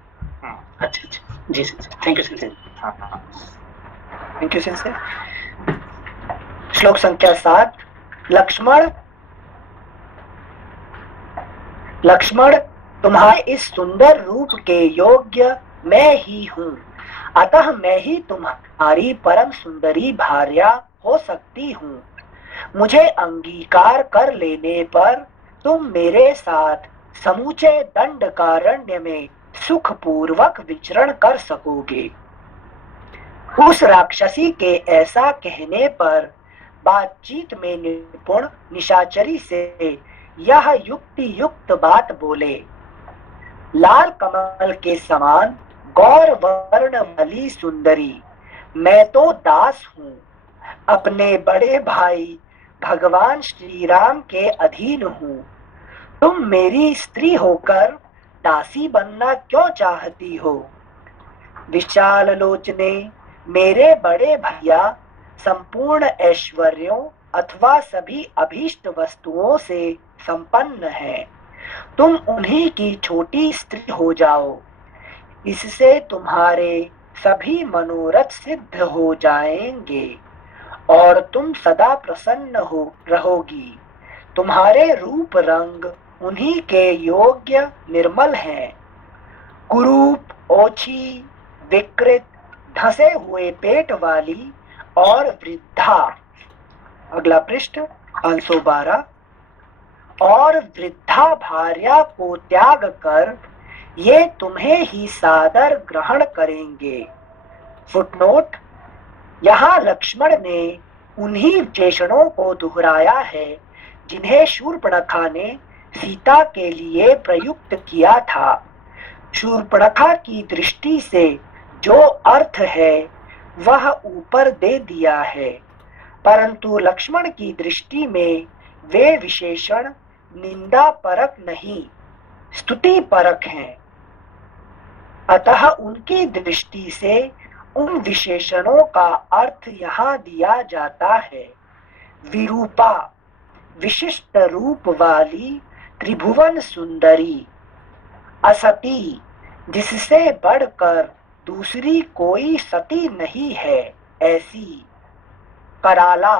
अच्छा जी sir, thank you sir. Thank you sir. श्लोक संख्या 7। लक्ष्मण, तुम्हारे इस सुंदर रूप के योग्य मैं ही हूँ, अतः मैं ही तुम्हारी परम सुंदरी भार्या हो सकती हूँ। मुझे अंगीकार कर लेने पर तुम मेरे साथ समूचे दंडकारण्य में सुखपूर्वक विचरण कर सकोगे। उस राक्षसी के ऐसा कहने पर बातचीत में निपुण निशाचरी से यह युक्ति युक्त बात बोले, लाल कमल के समान गौर वर्ण वाली सुंदरी, मैं तो दास हूँ, अपने बड़े भाई भगवान श्री राम के अधीन हूँ। तुम मेरी स्त्री होकर दासी बनना क्यों चाहती हो? विशाल लोचने, मेरे बड़े भैया संपूर्ण ऐश्वर्यों अथवा सभी अभीष्ट वस्तुओं से संपन्न हैं। तुम उन्हीं की छोटी स्त्री हो जाओ, इससे तुम्हारे सभी मनोरथ सिद्ध हो जाएंगे और तुम सदा प्रसन्न रहोगी। तुम्हारे रूप रंग उन्हीं के योग्य निर्मल हैं। कुरूप, ओछी, विकृत, धसे हुए पेट वाली और वृद्धा, अगला पृष्ठ 512, और वृद्धा भार्या को त्याग कर ये तुम्हें ही सादर ग्रहण करेंगे। फुटनोट, यहाँ लक्ष्मण ने उन्हीं विशेषणों को दोहराया है जिन्हें शूर्पणखा ने सीता के लिए प्रयुक्त किया था। शूर्पणखा की दृष्टि से जो अर्थ है वह ऊपर दे दिया है, परंतु लक्ष्मण की दृष्टि में वे विशेषण निंदा परक नहीं, स्तुति परक हैं। अतः उनकी दृष्टि से उन विशेषणों का अर्थ यहाँ दिया जाता है। विरूपा, विशिष्ट रूप वाली त्रिभुवन सुंदरी। असती, जिससे बढ़कर दूसरी कोई सती नहीं है, ऐसी। कराला,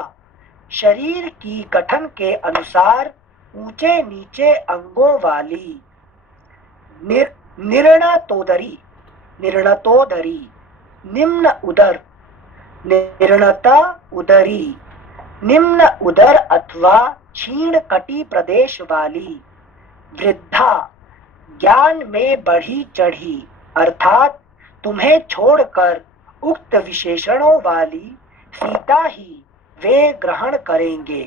शरीर की गठन के अनुसार ऊंचे नीचे अंगों वाली। निर्णतोदरी, निम्न उदर, निर्णता उदरी, निम्न उदर अथवा क्षीण कटी प्रदेश वाली। वृद्धा, ज्ञान में बढ़ी चढ़ी, अर्थात तुम्हें छोड़कर उक्त विशेषणों वाली सीता ही वे ग्रहण करेंगे।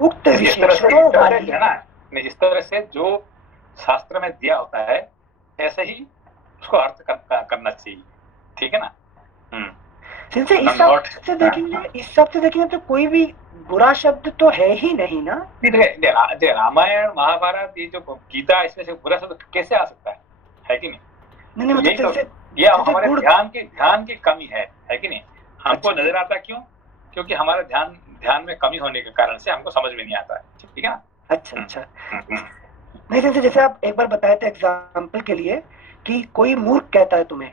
उक्त इस तरह से विशेषणों वाली जो है ना, इस तरह से जो शास्त्र में दिया होता है ऐसे ही उसको अर्थ करना चाहिए, ठीक है ना। सिंसे इस सब से देखेंगे तो कोई भी बुरा शब्द तो है ही नहीं ना। रामायण महाभारत ये जो गीता, इसमें से बुरा शब्द कैसे आ सकता है कि नहीं? नहीं मतलब ये हमारे ध्यान की कमी है कि नहीं? हमको नजर आता क्यों? क्योंकि हमारा ध्यान में कमी होने के कारण से हमको समझ में नहीं आता है, ठीक है ना। अच्छा नहीं जैसे आप एक बार बताए थे एग्जाम्पल के लिए कि कोई मूर्ख कहता है तुम्हें,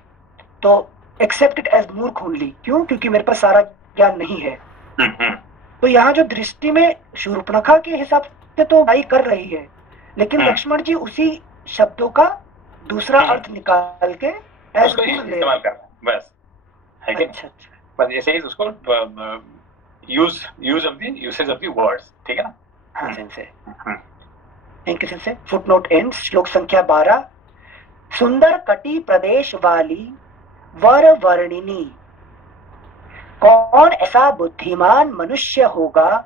तो एक्सेप्ट इट एज मूर्ख ओनली। क्यों? क्योंकि मेरे पास सारा ज्ञान नहीं है। तो यहाँ जो दृष्टि में शूर्पणखा के हिसाब से तो भाई कर रही है, लेकिन लक्ष्मण जी उसी शब्दों का दूसरा अर्थ निकाल के इस्तेमाल कर रहे हैं, बस है कि अच्छा बस ऐसे ही उसको यूसेज ऑफ द वर्ड्स, ठीक है ना। हाँ sensei, thank you sensei. Footnote ends, श्लोक संख्या 12। सुंदर कटी प्रदेश वाली वर वर्णिनी, कौन ऐसा बुद्धिमान मनुष्य होगा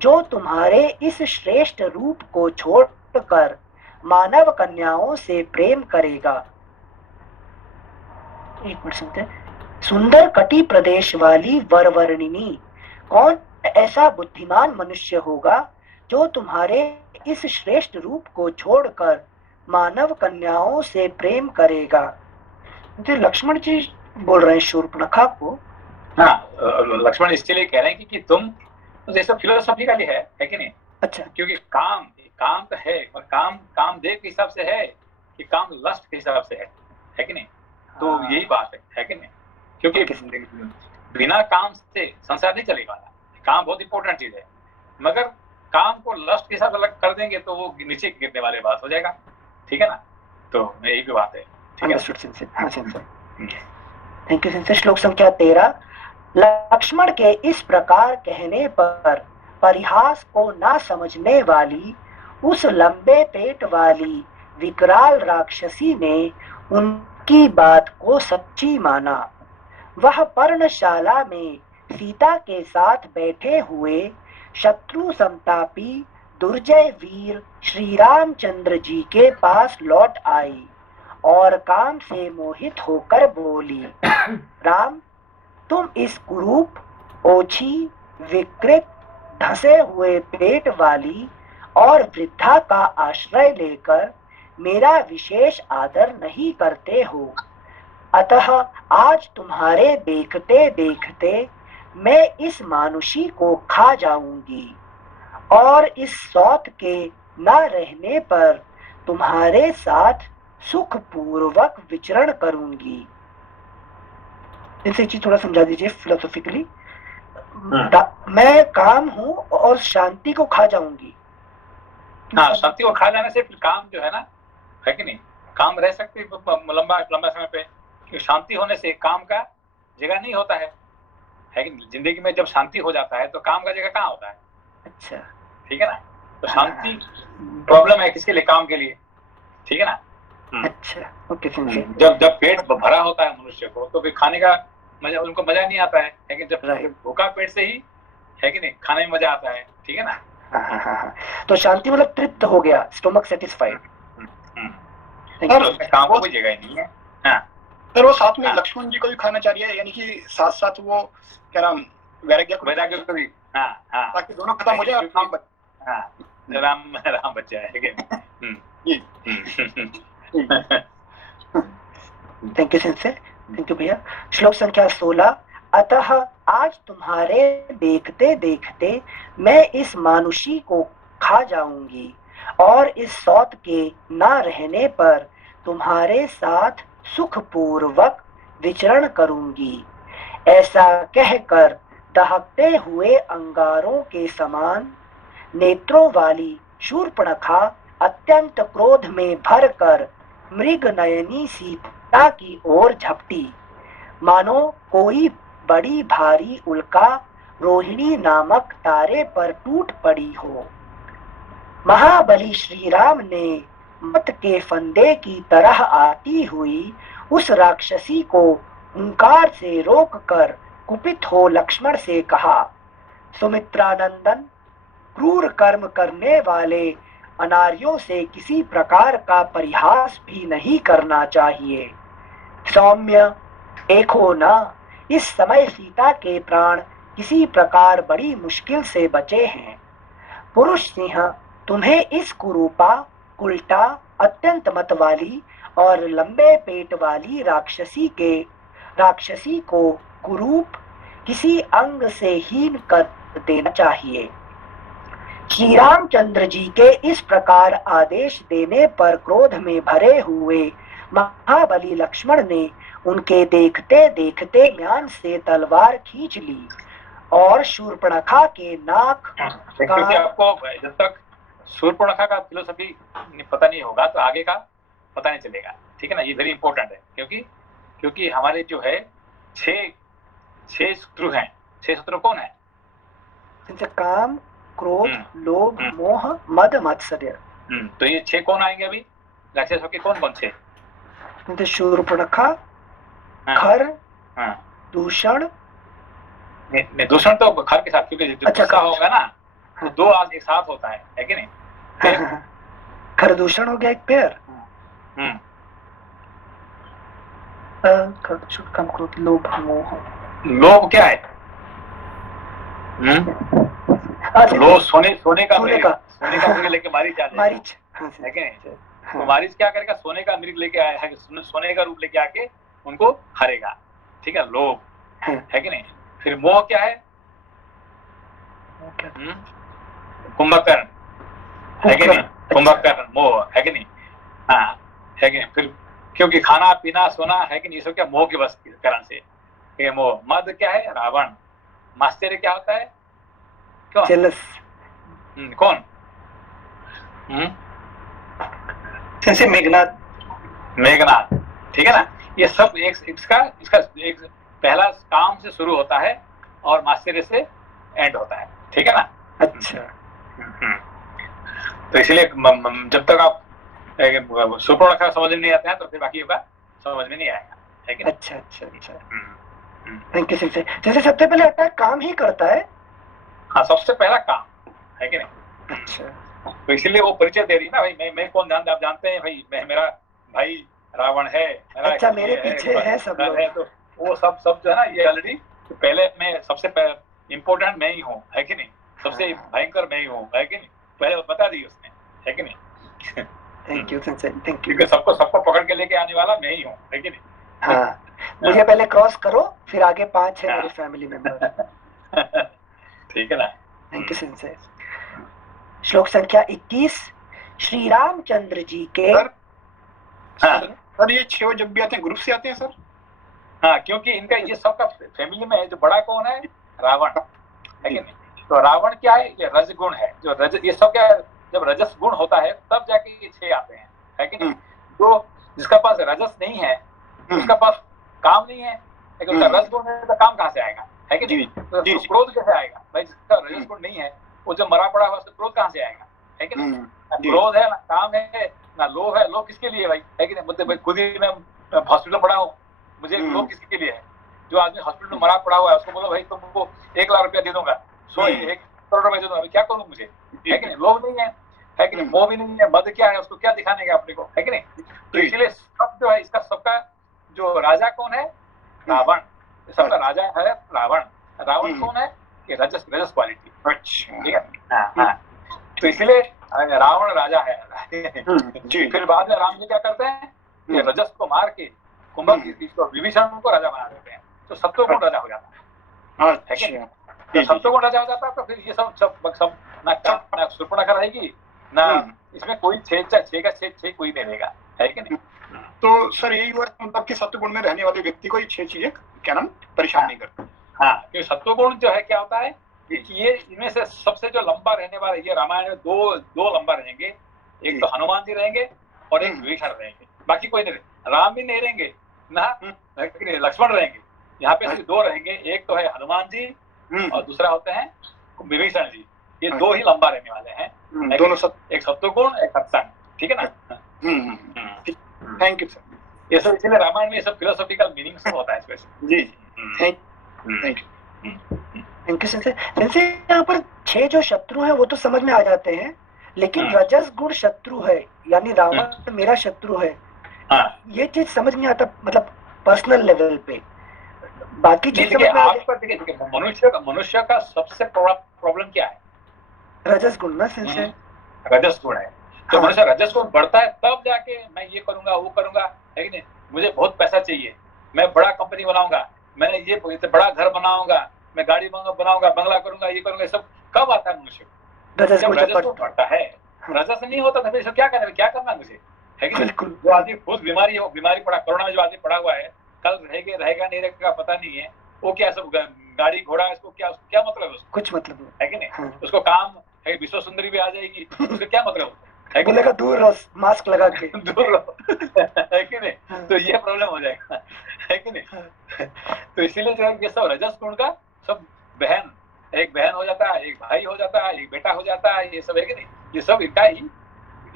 जो तुम्हारे इस श्रेष्ठ रूप को छोड़कर मानव कन्याओं से प्रेम करेगा। एक मिनट सुनते हैं। सुंदर कटी प्रदेश वाली वर वर्णिनी, कौन ऐसा बुद्धिमान मनुष्य होगा जो तुम्हारे इस श्रेष्ठ रूप को छोड़कर मानव कन्याओं से प्रेम करेगा। तो लक्ष्मण जी बोल रहे हैं शूर्पणखा को। हाँ, लक्ष्मण इसलिए कह रहे हैं कि तुम तो जैसा फिलोसॉफिकली है कि नहीं। अच्छा, क्योंकि काम तो है, और काम देव के हिसाब से है कि काम लस्ट के हिसाब से है कि नहीं। तो यही बात है कि नहीं। क्योंकि बिना काम से संसार नहीं चलेगा। काम बहुत इंपॉर्टेंट चीज है, मगर काम को लस्ट के हिसाब से अलग कर देंगे तो वो नीचे गिरने वाली बात हो जाएगा, ठीक है ना। तो यही भी बात है, ठीक है। Thank you sensei. श्लोक संख्या 13। लक्ष्मण के इस प्रकार कहने पर परिहास को ना समझने वाली उस लंबे पेट वाली विकराल राक्षसी ने उनकी बात को सच्ची माना। वह पर्णशाला में सीता के साथ बैठे हुए शत्रु संतापी दुर्जय वीर श्री रामचंद्र जी के पास लौट आई और काम से मोहित होकर बोली, राम, तुम इस कुरूप, ओछी, विकृत, धंसे हुए पेट वाली और वृद्धा का आश्रय लेकर मेरा विशेष आदर नहीं करते हो। अतः आज तुम्हारे देखते देखते मैं इस मानुषी को खा जाऊंगी और इस सौत के न रहने पर तुम्हारे साथ सुख पूर्वक विचरण करूंगी। इनसे चीज थोड़ा समझा दीजिए फिलोसॉफिकली। मैं काम हूँ और शांति को खा जाऊंगी। हाँ, शांति को खा जाने से फिर काम जो है ना, है कि नहीं, काम रह सकते लंबा समय पे। क्योंकि शांति होने से काम का जगह नहीं होता है कि नहीं। जिंदगी में जब शांति हो जाता है तो काम का जगह कहाँ होता है। अच्छा, ठीक है ना। तो शांति प्रॉब्लम है किसके लिए? काम के लिए, ठीक है ना। अच्छा, ओके। जब पेट भरा होता है मनुष्य को तो फिर खाने का मजा, उनको मजा नहीं आता है कि जब भूखा पेट से ही, है कि नहीं, खाने में मजा आता है, ठीक है ना। तो शांति मतलब तृप्त हो गया, स्टोमक सेटिस्फाइड। काम को कोई जगह नहीं है। सर वो साथ में लक्ष्मण जी को भी खाना चाहिए, यानी कि साथ साथ वो क्या नाम वैराग्य को भी, ताकि दोनों खत्म हो जाए। राम बच्चा है। Thank you sensei, thank you भैया। श्लोक संख्या 16। अतः आज तुम्हारे देखते देखते मैं इस मानुषी को खा जाऊंगी और इस सौत के ना रहने पर तुम्हारे साथ सुख पूर्वक विचरण करूंगी। ऐसा कहकर दहकते हुए अंगारों के समान नेत्रों वाली शूर्पणखा अत्यंत क्रोध में भरकर मृग नयनी सीता की ओर झपटी, मानो कोई बड़ी भारी उल्का रोहिणी नामक तारे पर टूट पड़ी हो। महाबली श्री राम ने मत के फंदे की तरह आती हुई उस राक्षसी को हुंकार से रोककर कुपित हो लक्ष्मण से कहा, सुमित्रानंदन, क्रूर कर्म करने वाले अनार्यों से किसी प्रकार का परिहास भी नहीं करना चाहिए। सौम्य, देखो ना, इस समय सीता के प्राण किसी प्रकार बड़ी मुश्किल से बचे हैं। पुरुष सिंह तुम्हें इस कुरूपा, उल्टा, अत्यंत मत वाली और लंबे पेट वाली राक्षसी को कुरूप किसी अंग से हीन कर देना चाहिए। श्री रामचंद्र जी के इस प्रकार आदेश देने पर क्रोध में भरे हुए महाबली लक्ष्मण ने उनके देखते देखते म्यान से तलवार खींच ली और शूर्पणखा के नाक क्योंकि आपको जब तक शूर्पणखा का फिलोसफी पता नहीं होगा तो आगे का पता नहीं चलेगा, ठीक है ना। ये वेरी इंपॉर्टेंट है, क्योंकि हमारे जो है छह शत्रु हैं। छह शत्रु कौन है? काम, क्रोध, लोभ, मोह, मद, मत्सर्य। तो ये छह कौन आएंगे अभी राक्षसों के? कौन कौन छह? शूर्पणखा, खर, दूषण। नहीं, दूषण तो खर के साथ, क्योंकि गुस्सा होगा ना तो दो आज एक साथ होता है कि नहीं? खर दूषण हो गया एक पेड़। कम, क्रोध, लोभ, मोह। लोभ क्या है? लोभ सोने का मृग लेके मारीच है कि नहीं? तो मारीच क्या करेगा? सोने का मृग लेके आया है, सोने का रूप लेके आके उनको हरेगा, ठीक है। लोभ है कि नहीं? फिर मोह क्या है? कुंभकर्ण है कि नहीं? कुंभकर्ण मोह है कि नहीं? हाँ, है कि नहीं? फिर क्योंकि खाना पीना सोना है कि नहीं, ये सब क्या मोह के बस कारण से, ठीक है। मोह। मद क्या है? रावण। माश्चर्य क्या होता है? कौन? जेलस। कौन? जैसे मेघनाथ, ठीक है ना। ये सब इसका एक पहला काम से शुरू होता है और माश्चर्य से एंड होता है, ठीक है ना। अच्छा। तो इसलिए जब तक आप शूर्पणखा समझ में नहीं आता है तो फिर बाकी होगा समझ में नहीं आएगा, है कि नहीं? अच्छा। Thank you sir. जैसे सबसे पहले आता है काम ही करता है। हाँ, सबसे पहला काम है कि नहीं? अच्छा। तो इसलिए वो परिचय दे रही है ना, भाई मैं कौन, आप जानते हैं भाई, मेरा भाई रावण है, अच्छा, मेरे पीछे है सब लोग है। तो वो सब जो है ना, ये ऑलरेडी पहले मैं सबसे इम्पोर्टेंट मैं ही हूँ, है कि नहीं? सबसे भयंकर मैं ही हूँ, है कि नहीं? पहले बता दी उसने, है कि नहीं? Thank you sir, thank you. क्योंकि सबको पकड़ के लेके आने वाला मैं ही हूँ, है कि नहीं? हाँ, मुझे पहले क्रॉस करो, फिर आगे 5 है मेरे फैमिली मेंबर। ठीक है ना। Thank you sir. श्लोक संख्या 21। श्री रामचंद्र जी के सर ये 6 जब भी आते हैं ग्रुप से आते हैं सर? हाँ, क्योंकि इनका ये सबका फैमिली में जो बड़ा कौन है? रावण, है कि नहीं? तो रावण क्या है? ये रजगुण है। जो ये सब क्या है? जब रजस गुण होता है तब जाके ये 6 आते हैं, है कि नहीं? तो जिसका पास रजस नहीं है, उसका पास काम नहीं है, लेकिन उसका रस गुण है तो काम कहाँ से आएगा, है कि नहीं? तो क्रोध कैसे आएगा भाई? जिसका रजस गुण नहीं है वो जब मरा पड़ा हुआ उसका क्रोध कहाँ से आएगा, है कि नहीं? क्रोध है ना, काम है ना, लोभ है। लोभ किसके लिए भाई, है कि नहीं? मुझे खुद ही मैं हॉस्पिटल पड़ा हूँ, मुझे लोभ किसके लिए है? जो आदमी हॉस्पिटल में मरा पड़ा हुआ है उसको बोलो भाई तुमको 1 लाख रुपया दे दूंगा, 1 करोड़ रुपया दे दूंगा, क्या करूँ मुझे, है कि नहीं? लोभ नहीं है कि नहीं? मोह भी नहीं है। मद क्या है? उसको क्या दिखाने का अपने को, है कि नहीं? तो इसलिए सब जो है, इसका सबका जो राजा कौन है? रावण। सबका राजा है रावण। रावण कौन है? कि रजस क्वालिटी। अच्छा, ठीक है। हाँ, तो इसलिए रावण राजा है। फिर बाद में राम जी क्या करते हैं? ये रजस को मार के विभीषण को राजा बना देते हैं, तो सत्वगुण राजा हो जाता है, है कि नहीं? तो सत्वगुण राजा हो जाता है तो फिर ये सब ना शूर्पणखा रहेगी ना, इसमें कोई 6 का 6 कोई नहीं रहेगा, है कि नहीं? तो सर यही हुआ मतलब कि सत्वगुण में रहने वाले व्यक्ति को ये 6 चीजें क्या नाम परेशान नहीं करती। हाँ, क्योंकि सत्वगुण जो है क्या होता है कि ये इनमें से सबसे जो लंबा रहने वाला, ये रामायण में दो लंबा रहेंगे। एक तो हनुमान जी रहेंगे और एक विभीषण रहेंगे, बाकी कोई नहीं रहेंगे। राम भी नहीं रहेंगे ना, लक्ष्मण रहेंगे। यहाँ पे सिर्फ 2 रहेंगे, एक तो है हनुमान जी और दूसरा होते हैं विभीषण जी। ये 2 ही लंबा रहने वाले हैं, दोनों एक सत्वगुण एक सत्संग, ठीक है ना। Thank you sir. ये सब इसलिए रामायण में ये सब फिलोसॉफिकल मीनिंग सब होता है इसमें। जी, thank you. Thank you sensei. Sensei यहाँ पर 6 जो शत्रु हैं वो तो समझ में आ जाते हैं, लेकिन रजस गुण शत्रु है, यानी रावण मेरा शत्रु है, ये चीज समझ नहीं आता, मतलब पर्सनल लेवल पे। बाकी चीज समझ में आ देखिए मनुष्य का सबसे बड़ा प्रॉब्लम क्या है? रजस गुण ना सेंसे। रजस गुण है। जब मनुष्य रजस गुण बढ़ता है तब जाके मैं ये करूंगा वो करूंगा, है कि नहीं, मुझे बहुत पैसा चाहिए, मैं बड़ा कंपनी बनाऊंगा, मैं ये बड़ा घर बनाऊंगा, मैं गाड़ी बनाऊंगा, बंगला करूंगा, ये करूंगा, ये सब कब आता है मनुष्य? जब रजस गुण बढ़ता है। रजस नहीं होता तो फिर क्या करना है मुझे, है कि नहीं? जो आदमी खुद बीमारी पड़ा, कोरोना में जो आदमी पड़ा हुआ है, कल रहेगा नहीं रहेगा पता नहीं है, वो क्या सब गाड़ी घोड़ा, इसको क्या मतलब है? उसको कुछ मतलब नहीं, है कि नहीं? उसको काम है, विश्व सुंदरी भी आ जाएगी, उसका क्या मतलब है? बोलेगा दूर रहो, मास्क लगा के दूर रहो, है कि नहीं? तो ये प्रॉब्लम हो जाएगा, है कि नहीं? तो इसीलिए जो है ये सब रजस गुण का सब बहन, एक बहन हो जाता है, एक भाई हो जाता है, एक बेटा हो जाता है, ये सब, है कि नहीं? ये सब इनका ही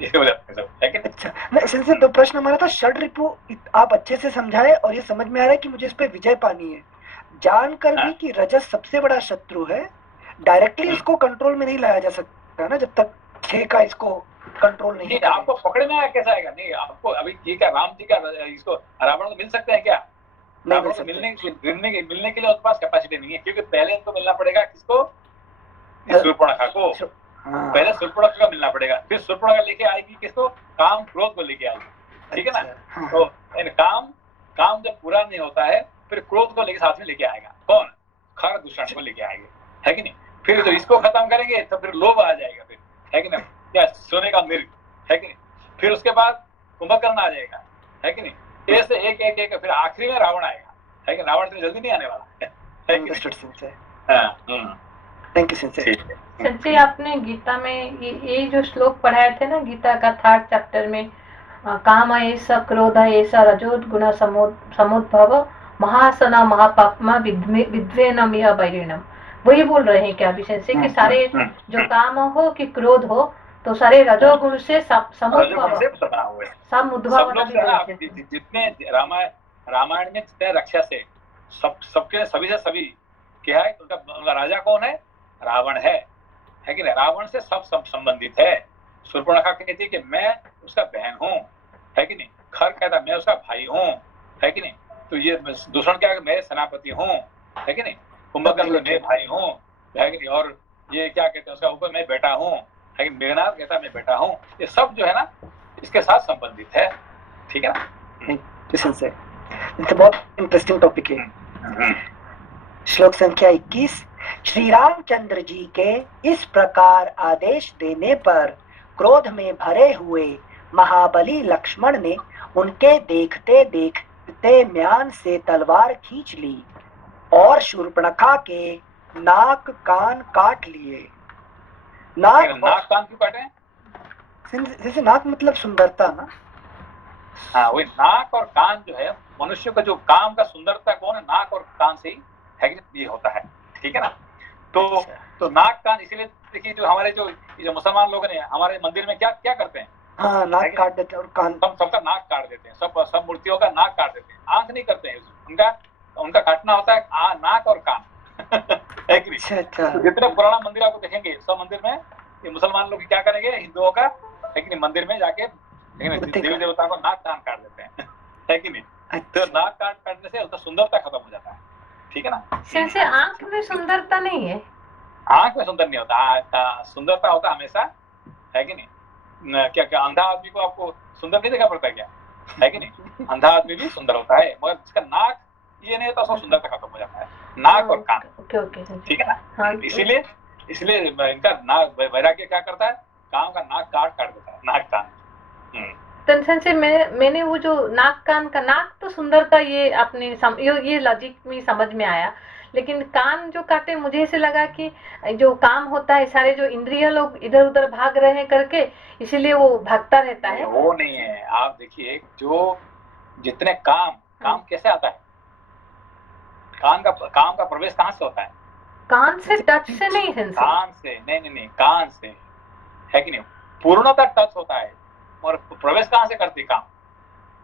ये हो जाता है सब, है कि नहीं? अच्छा, नहीं सेंसे दो प्रश्न हमारा था। षड रिपु आप अच्छे से समझाए और ये समझ में आ रहा है कि मुझे इस पे विजय पानी है, जानकर भी कि रजस सबसे बड़ा शत्रु है, डायरेक्टली इसको कंट्रोल में नहीं लाया जा सकता ना, जब तक 6 का इसको कंट्रोल नहीं। आपको पकड़ में आया कैसा आएगा? नहीं, आपको अभी ये क्या राम जी का इसको रावण को मिल सकते हैं क्या? रावण को मिलने के लिए उसके पास कैपेसिटी नहीं है, क्योंकि पहले इनको मिलना पड़ेगा किसको? शूर्पणखा को। पहले शूर्पणखा का मिलना पड़ेगा, फिर शूर्पणखा लेके आएगी किसको? काम क्रोध को लेके आएगी, ठीक है ना? तो काम जब पूरा नहीं होता है फिर क्रोध को लेके साथ में लेके आएगा कौन? खर दूषण को लेके आएंगे, है कि नहीं? फिर जो इसको खत्म करेंगे तो फिर लोभ आ जाएगा, फिर, है कि नहीं? क्या सोने का मिर्ग, है कि नहीं? फिर उसके बाद कुंभकर्ण आ जाएगा, है कि नहीं? ऐसे एक फिर आखिरी में रावण आएगा, है कि रावण तो जल्दी नहीं आने वाला है थैंक यू सेंसे। सेंसे आपने गीता में ये जो श्लोक पढ़ाए थे ना, गीता का 3rd चैप्टर में, काम ऐस क्रोध ऐसा रजोद गुण समुद्भव महासना महापापमा विद्वेनमिह वैरिणम, वही बोल रहे हैं क्या अभी सेंसे कि सारे जो काम हो कि क्रोध हो तो सारे रजोगुण से समुद्भव जितने रामायण में जितने राक्षस है सबके सभी से सभी क्या है? उनका राजा कौन है? रावण है कि नहीं? रावण से सब संबंधित है। शूर्पणखा कहती है कि मैं उसका बहन हूँ, है कि नहीं? खर कहता मैं उसका भाई हूँ, है कि नहीं? तो ये दूषण क्या है? मैं सेनापति हूँ, है कि नहीं? कुंभकर्ण मैं भाई हूँ, है कि नहीं? और ये क्या कहते हैं उसका ऊपर मैं बेटा हूँ, है कि मेघनाथ कहता मैं बेटा हूँ। ये सब जो है ना इसके साथ संबंधित है, ठीक है ना? बहुत इंटरेस्टिंग टॉपिक है। श्लोक संख्या 21। श्री रामचंद्र जी के इस प्रकार आदेश देने पर क्रोध में भरे हुए महाबली लक्ष्मण ने उनके देखते देखते म्यान से तलवार खींच ली और शूर्पणखा के नाक कान काट लिए। नाक कान क्यों काटे? जैसे नाक मतलब सुंदरता ना। हाँ, वही नाक और कान जो है मनुष्य का जो काम का सुंदरता कौन है? नाक और कान से ही है कि ये होता है, ठीक है ना? तो नाक कान इसीलिए देखिए जो हमारे जो मुसलमान लोग हैं हमारे मंदिर में क्या क्या करते हैं? हाँ, नाक काट देते हैं और कान, सबका नाक काट देते हैं, सब मूर्तियों का नाक काट देते हैं, आंख नहीं करते हैं। उनका काटना होता है नाक और कान। अच्छा। जितने पुराना मंदिर आपको देखेंगे सब मंदिर में ये मुसलमान लोग क्या करेंगे? हिंदुओं का है कि नहीं? मंदिर में जाके देवी देवता को नाक कान काट देते हैं, है कि नहीं? तो नाक काटने से उसका सुंदरता खत्म हो जाता है, ठीक है ना? सेंसे आंख में सुंदरता नहीं है? आंख में सुंदर नहीं होता, सुंदरता होता हमेशा, है कि नहीं? क्या अंधा आदमी को आपको सुंदर नहीं देखा पड़ता क्या? है कि नहीं? अंधा आदमी भी सुंदर होता है, मगर जिसका नाक ये नहीं होता उसका सुंदरता खत्म हो जाता है। नाक और कान, ठीक है ना? इसलिए इनका नाक वैराग्य क्या करता है? काम का नाक काट देता है, नाक कान। से मैंने वो जो नाक कान का, नाक तो सुंदरता ये आपने ये लॉजिक में समझ में आया, लेकिन कान जो काटे मुझे ऐसे लगा कि जो काम होता है सारे जो इंद्रिय लोग इधर उधर भाग रहे हैं करके, इसीलिए वो भागता रहता है। वो नहीं है, आप देखिए जो जितने काम कैसे आता है? काम का प्रवेश कहाँ से होता है? कान से, टच से नहीं। कान से नहीं, कान से, है कि नहीं? पूर्णतः टच होता है और प्रवेश कहाँ से करती काम?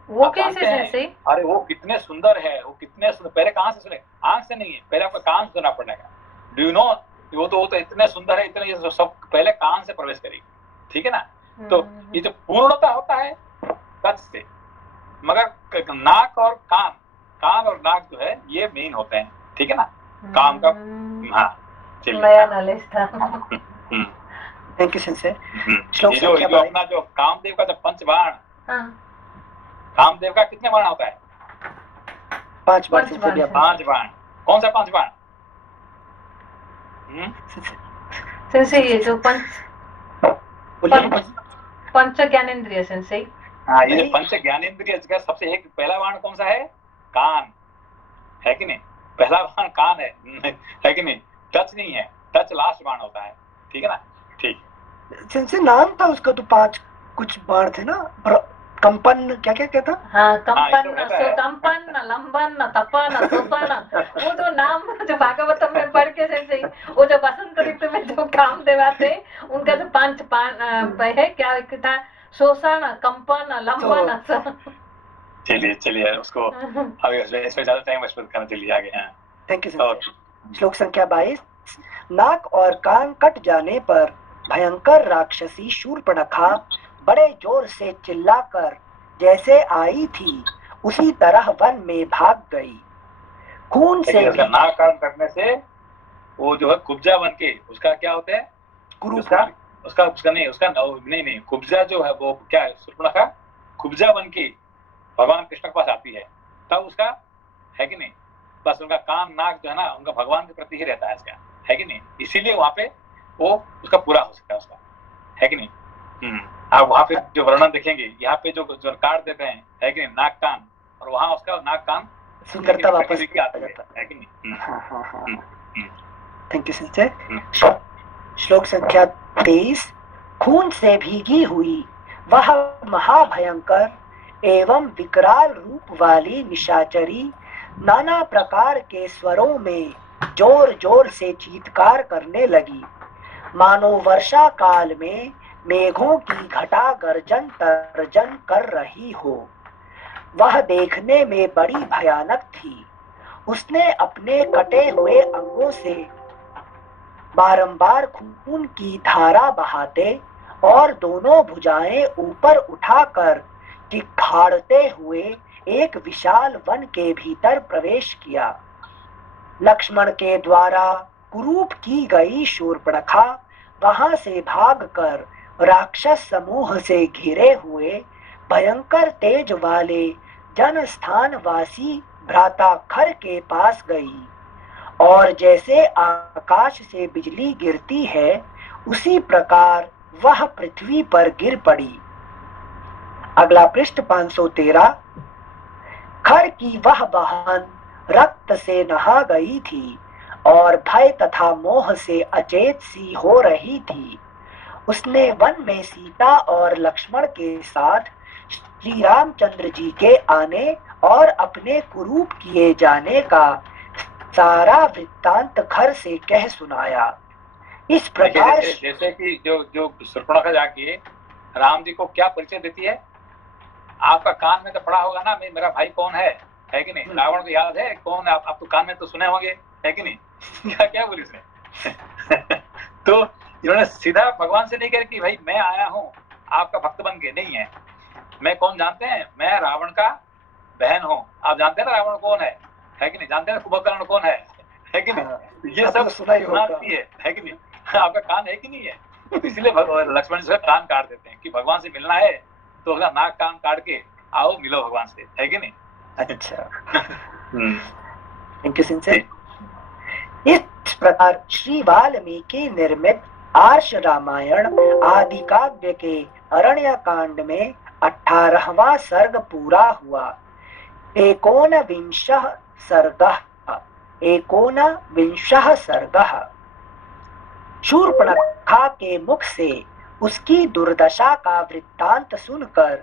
वो आप कैसे जानते हैं? सेंसे? अरे वो कितने सुंदर है, वो कितने सुंदर। पहले कहाँ से सुने? आंख से नहीं है, पहले आपको कान से सुनना पड़ेगा। Do you know? वो तो इतने सुंदर है, इतने ये सब पहले कान से प्रवेश करेगी, ठीक है ना। तो ये जो पूर्णता होता है टच से, मगर नाक और कान और नाक जो है ये मेन होते हैं, ठीक है ना। काम का हाँ चलिए। नया नॉलेज था। Thank you sensei. ये जो अपना जो कामदेव का जो पंचबाण, हाँ, कामदेव का कितने बाण होता है? 5 बार पांच बाण। 5 बाण। कौन सा 5 बाण? सेंसे ये जो पंच ज्ञानेंद्रिय सेंसे। हाँ, ये जो पंच ज्ञानेंद्रिय का सबसे एक पहला बाण कौन सा है? कान है कि नहीं? पहला बाण कान है कि नहीं? टच नहीं है, टच लास्ट बाण होता है, ठीक है ना। ठीक सेंसे नाम था उसका तो 5 कुछ बाण थे ना, कंपन क्या क्या कहता? हाँ, कंपन, सुकंपन, लंबन, तपन, सुपन, वो जो नाम जो भागवतम में पढ़ के सेंसे, वो जो बसंत ऋतु में जो कामदेव आते उनका जो 5 है क्या था? शोषण, कंपन, लंबन। चलिए उसको अभी इसमें ज्यादा टाइम वेस्ट करने के लिए आगे हैं। Thank you sensei. श्लोक संख्या 22। नाक और कान कट जाने पर भयंकर राक्षसी शूर्पणखा बड़े जोर से चिल्लाकर जैसे आई थी उसी तरह वन में भाग गई। खून से नाक कान कटने से वो जो है कुब्जा बन के, उसका क्या होता है? उसका नहीं कुब्जा जो है वो क्या है? शूर्पणखा कुब्जा बन के भगवान कृष्ण के पास आती है, तब उसका है कि नहीं, बस उनका कान नाक जो है ना उनका भगवान के प्रति ही रहता है इसका, है कि नहीं। इसीलिए वहां पे वो उसका पूरा हो सकता है उसका, है कि नहीं। आप वहां पे जो वर्णन देखेंगे, यहाँ पे जो कार्ड देते हैं, है कि नहीं, नाक कान, और वहां उसका नाक कान सुंदरता वापस आ जाता है कि नहीं। Thank you sister. श्लोक संख्या 23। खून से भीगी हुई वह महाभयंकर एवं विकराल रूप वाली निशाचरी नाना प्रकार के स्वरों में जोर जोर से चीत्कार करने लगी, मानो वर्षा काल में मेघों की घटा गर्जन तर्जन कर रही हो। वह देखने में बड़ी भयानक थी। उसने अपने कटे हुए अंगों से बारंबार खून की धारा बहाते और दोनों भुजाएं ऊपर उठाकर चिखाड़ते हुए एक विशाल वन के भीतर प्रवेश किया। लक्ष्मण के द्वारा कुरूप की गई शूर्पणखा वहां से भागकर राक्षस समूह से घिरे हुए भयंकर तेज वाले जनस्थानवासी भ्राता खर के पास गई और जैसे आकाश से बिजली गिरती है उसी प्रकार वह पृथ्वी पर गिर पड़ी। अगला पृष्ठ 513। खर की वह बहन रक्त से नहा गई थी और भय तथा मोह से अचेत सी हो रही थी। उसने वन में सीता और लक्ष्मण के साथ श्री रामचंद्र जी के आने और अपने कुरूप किए जाने का सारा वृत्तांत खर से कह सुनाया। इस प्रकार जैसे कि जो शूर्पणखा जाके राम जी को क्या परिचय देती है, आपका कान में तो पड़ा होगा ना मेरा भाई कौन है कि नहीं। रावण को याद है कौन है, आप तो कान में तो सुने होंगे, है कि नहीं। क्या बोली उसने। तो इन्होंने सीधा भगवान से नहीं कह कि भाई मैं आया हूँ आपका भक्त बन के, नहीं है। मैं कौन जानते हैं? मैं रावण का बहन हूँ। आप जानते हैं ना रावण कौन है कि नहीं? जानते हैं ना कुंभकर्ण कौन है कि नहीं। ये सब सुनाती है कि नहीं। आपका कान है कि नहीं है। तो इसलिए लक्ष्मण जी कान काट देते हैं कि भगवान से मिलना है तो उसका नाक कान काट के आओ मिलो भगवान से, है कि नहीं। अच्छा। Thank you sensei. इस प्रकार श्री वाल्मीकि निर्मित आर्ष रामायण आदि काव्य के अरण्य कांड में 18वां सर्ग पूरा हुआ। 19 सर्गः। शूर्पणखा के मुख से उसकी दुर्दशा का वृत्तांत सुनकर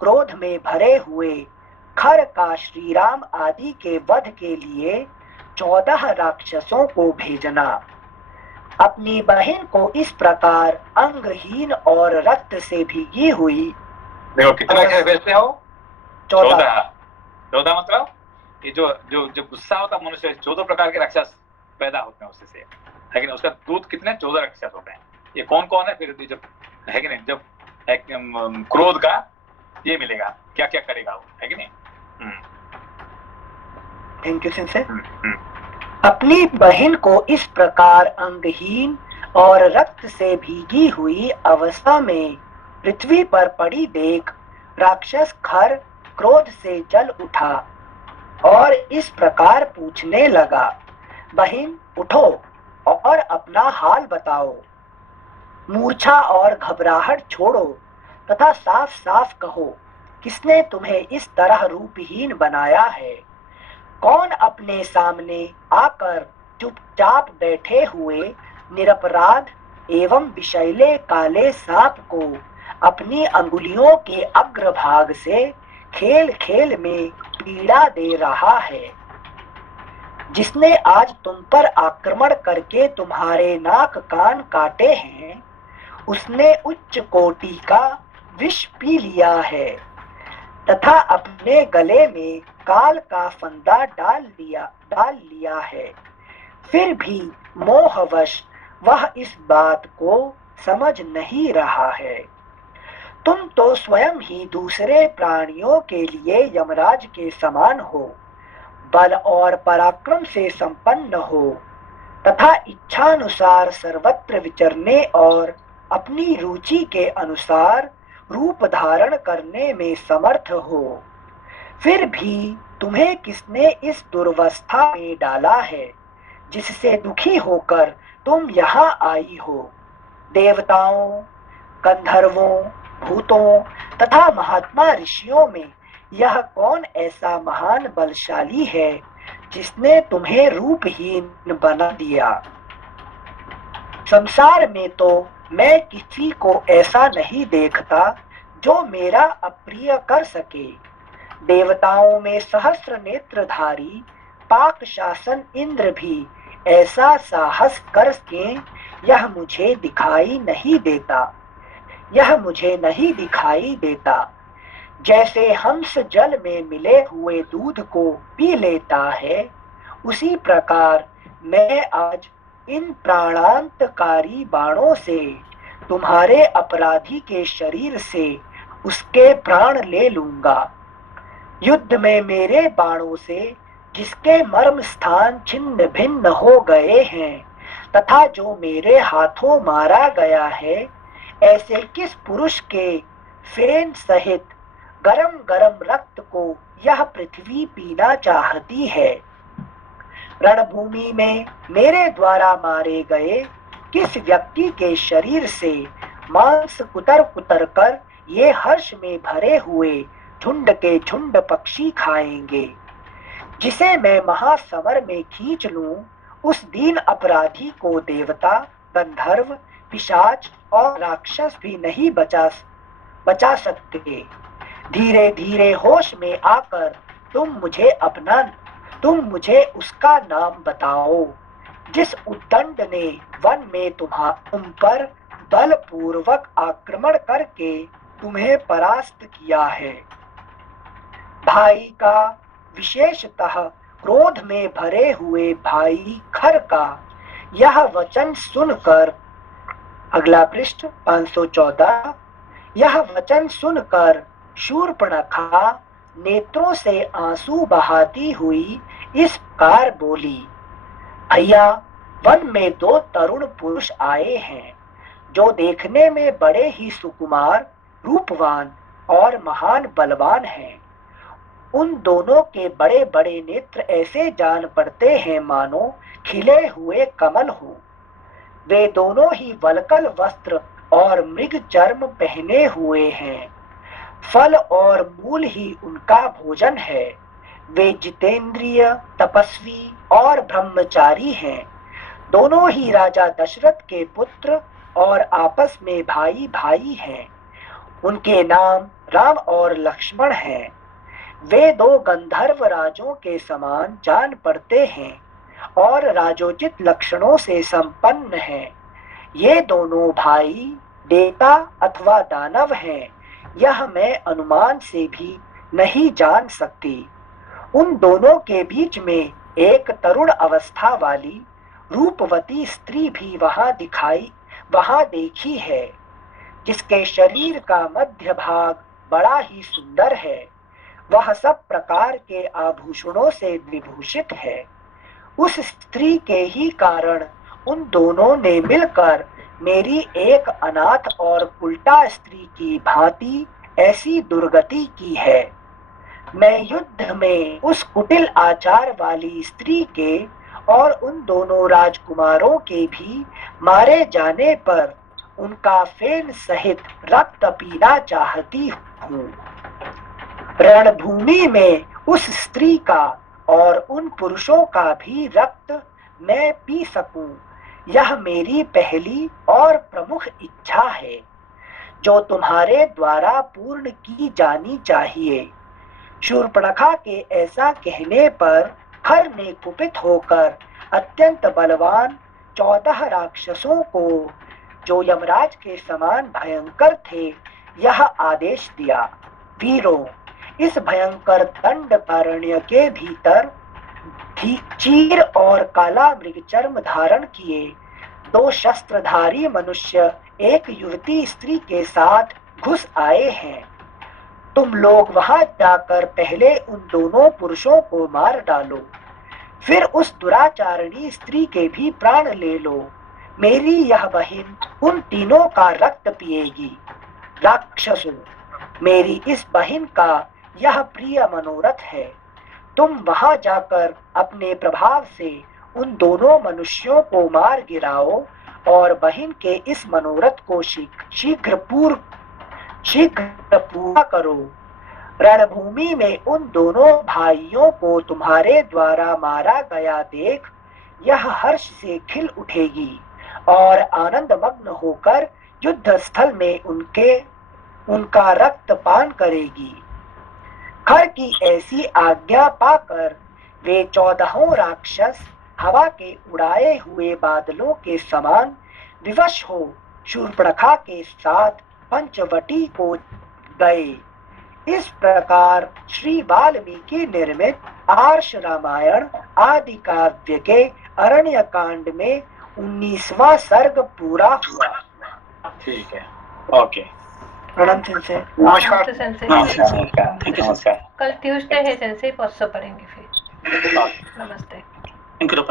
क्रोध में भरे हुए खर का श्री राम आदि के वध के लिए 14 राक्षसों को भेजना। अपनी बहन को इस प्रकार अंगहीन और रक्त से भीगी हुई देखो कितना क्या भेजते हो, 14। 14 मतलब ये जो जो जो गुस्सा होता है मनुष्य, 14 प्रकार के राक्षस पैदा होते हैं उससे से, लेकिन उसका दूध कितने 14 राक्षस होते हैं। ये कौन कौन है फिर जब है कि नहीं, जब क्रोध का ये मिलेगा क्या क्या करेगा वो, है कि नहीं। Thank you sensei. अपनी बहन को इस प्रकार अंगहीन और रक्त से भीगी हुई अवस्था में पृथ्वी पर पड़ी देख राक्षस खर क्रोध से जल उठा और इस प्रकार पूछने लगा, बहन उठो और अपना हाल बताओ, मूर्छा और घबराहट छोड़ो तथा साफ साफ कहो, किसने तुम्हें इस तरह रूपहीन बनाया है? कौन अपने सामने आकर चुपचाप बैठे हुए निरपराध एवं विषैले काले सांप को अपनी अंगुलियों के अग्रभाग से खेल खेल में पीड़ा दे रहा है? जिसने आज तुम पर आक्रमण करके तुम्हारे नाक कान काटे हैं, उसने उच्च कोटि का विष पी लिया है तथा अपने गले में काल का फंदा डाल लिया है। फिर भी मोहवश वह इस बात को समझ नहीं रहा है। तुम तो स्वयं ही दूसरे प्राणियों के लिए यमराज के समान हो, बल और पराक्रम से संपन्न हो तथा इच्छानुसार सर्वत्र विचरने और अपनी रुचि के अनुसार रूप धारण करने में समर्थ हो। फिर भी तुम्हें किसने इस दुर्वस्था में डाला है जिससे दुखी होकर तुम यहाँ आई हो? देवताओं, गंधर्वों, भूतों तथा महात्मा ऋषियों में यह कौन ऐसा महान बलशाली है जिसने तुम्हें रूपहीन बना दिया? संसार में तो मैं किसी को ऐसा नहीं देखता जो मेरा अप्रिय कर सके। देवताओं में सहस्र नेत्रधारी पाक शासन इंद्र भी ऐसा साहस करके यह मुझे दिखाई नहीं देता। जैसे हंस जल में मिले हुए दूध को पी लेता है, उसी प्रकार मैं आज इन प्राणांतकारी बाणों से तुम्हारे अपराधी के शरीर से उसके प्राण ले लूंगा। युद्ध में मेरे बाणों से जिसके मर्म स्थान छिन्न भिन्न हो गए हैं तथा जो मेरे हाथों मारा गया है, ऐसे किस पुरुष के फेन सहित गरम गरम रक्त को यह पृथ्वी पीना चाहती है? रणभूमि में मेरे द्वारा मारे गए किस व्यक्ति के शरीर से मांस कुतर कुतर कर ये हर्ष में भरे हुए झुंड के झुंड पक्षी खाएंगे? जिसे मैं महासमर में खींच लूं, उस दीन अपराधी को देवता, गंधर्व, पिशाच और राक्षस भी नहीं बचा सकते। धीरे धीरे होश में आकर तुम मुझे उसका नाम बताओ जिस उद्दंड ने वन में तुम पर बलपूर्वक आक्रमण करके तुम्हें परास्त किया है। भाई का, विशेषतः क्रोध में भरे हुए भाई खर का यह वचन सुनकर, अगला पृष्ठ 514, यह वचन सुनकर शूर्पणखा नेत्रों से आंसू बहाती हुई इस प्रकार बोली, भैया, वन में दो तरुण पुरुष आए हैं जो देखने में बड़े ही सुकुमार, रूपवान और महान बलवान हैं। उन दोनों के बड़े बड़े नेत्र ऐसे जान पड़ते हैं मानो खिले हुए कमल हो। वे दोनों ही वल्कल वस्त्र और मृग चर्म पहने हुए हैं। फल और मूल ही उनका भोजन है। वे जितेंद्रिय, तपस्वी और ब्रह्मचारी हैं। दोनों ही राजा दशरथ के पुत्र और आपस में भाई भाई हैं। उनके नाम राम और लक्ष्मण हैं। वे दो गंधर्व राजों के समान जान पड़ते हैं और राजोचित लक्षणों से संपन्न हैं। ये दोनों भाई देवता अथवा दानव हैं, यह मैं अनुमान से भी नहीं जान सकती। उन दोनों के बीच में एक तरुण अवस्था वाली रूपवती स्त्री भी वहां देखी है, जिसके शरीर का मध्य भाग बड़ा ही सुंदर है। वह सब प्रकार के आभूषणों से विभूषित है। उस स्त्री के ही कारण उन दोनों ने मिलकर मेरी एक अनाथ और उल्टा स्त्री की भांति ऐसी दुर्गति की है। मैं युद्ध में उस कुटिल आचार वाली स्त्री के और उन दोनों राजकुमारों के भी मारे जाने पर उनका फेन सहित रक्त पीना चाहती हूँ। रणभूमि में उस स्त्री का और उन पुरुषों का भी रक्त मैं पी सकूं, यह मेरी पहली और प्रमुख इच्छा है, जो तुम्हारे द्वारा पूर्ण की जानी चाहिए। शूर्पणखा के ऐसा कहने पर खर ने कुपित होकर अत्यंत बलवान 14 राक्षसों को, जो यमराज के समान भयंकर थे, यह आदेश दिया, वीरों, इस भयंकर दंडकारण्य के भीतर चीर और काला मृग चर्म धारण किए 2 शस्त्रधारी मनुष्य एक युवती स्त्री के साथ घुस आए हैं। तुम लोग वहां जाकर पहले उन दोनों पुरुषों को मार डालो, फिर उस दुराचारणी स्त्री के भी प्राण ले लो। मेरी यह बहन उन तीनों का रक्त पिएगी। राक्षसों, मेरी इस बहन का यह प्रिय मनोरथ है। तुम वहां जाकर अपने प्रभाव से उन दोनों मनुष्यों को मार गिराओ और बहन के इस मनोरथ को शीघ्र पूरा करो। रणभूमि में उन दोनों भाइयों को तुम्हारे द्वारा मारा गया देख यह हर्ष से खिल उठेगी और आनंद मग्न होकर युद्ध स्थल में उनका रक्त पान करेगी। खर की ऐसी आज्ञा पाकर वे 14 राक्षस हवा के उड़ाए हुए बादलों के समान विवश हो शूर्पणखा के साथ पंचवटी को गए। इस प्रकार श्री वाल्मीकि निर्मित आर्ष रामायण आदि काव्य के अरण्य कांड में 19वां सर्ग पूरा हुआ। ठीक है, ओके। प्रणाम सेंसे। नमस्कार। नमस्कार। कल ट्यूसडे है सेंसे, परसों पढ़ेंगे फिर। नमस्ते। Thank you.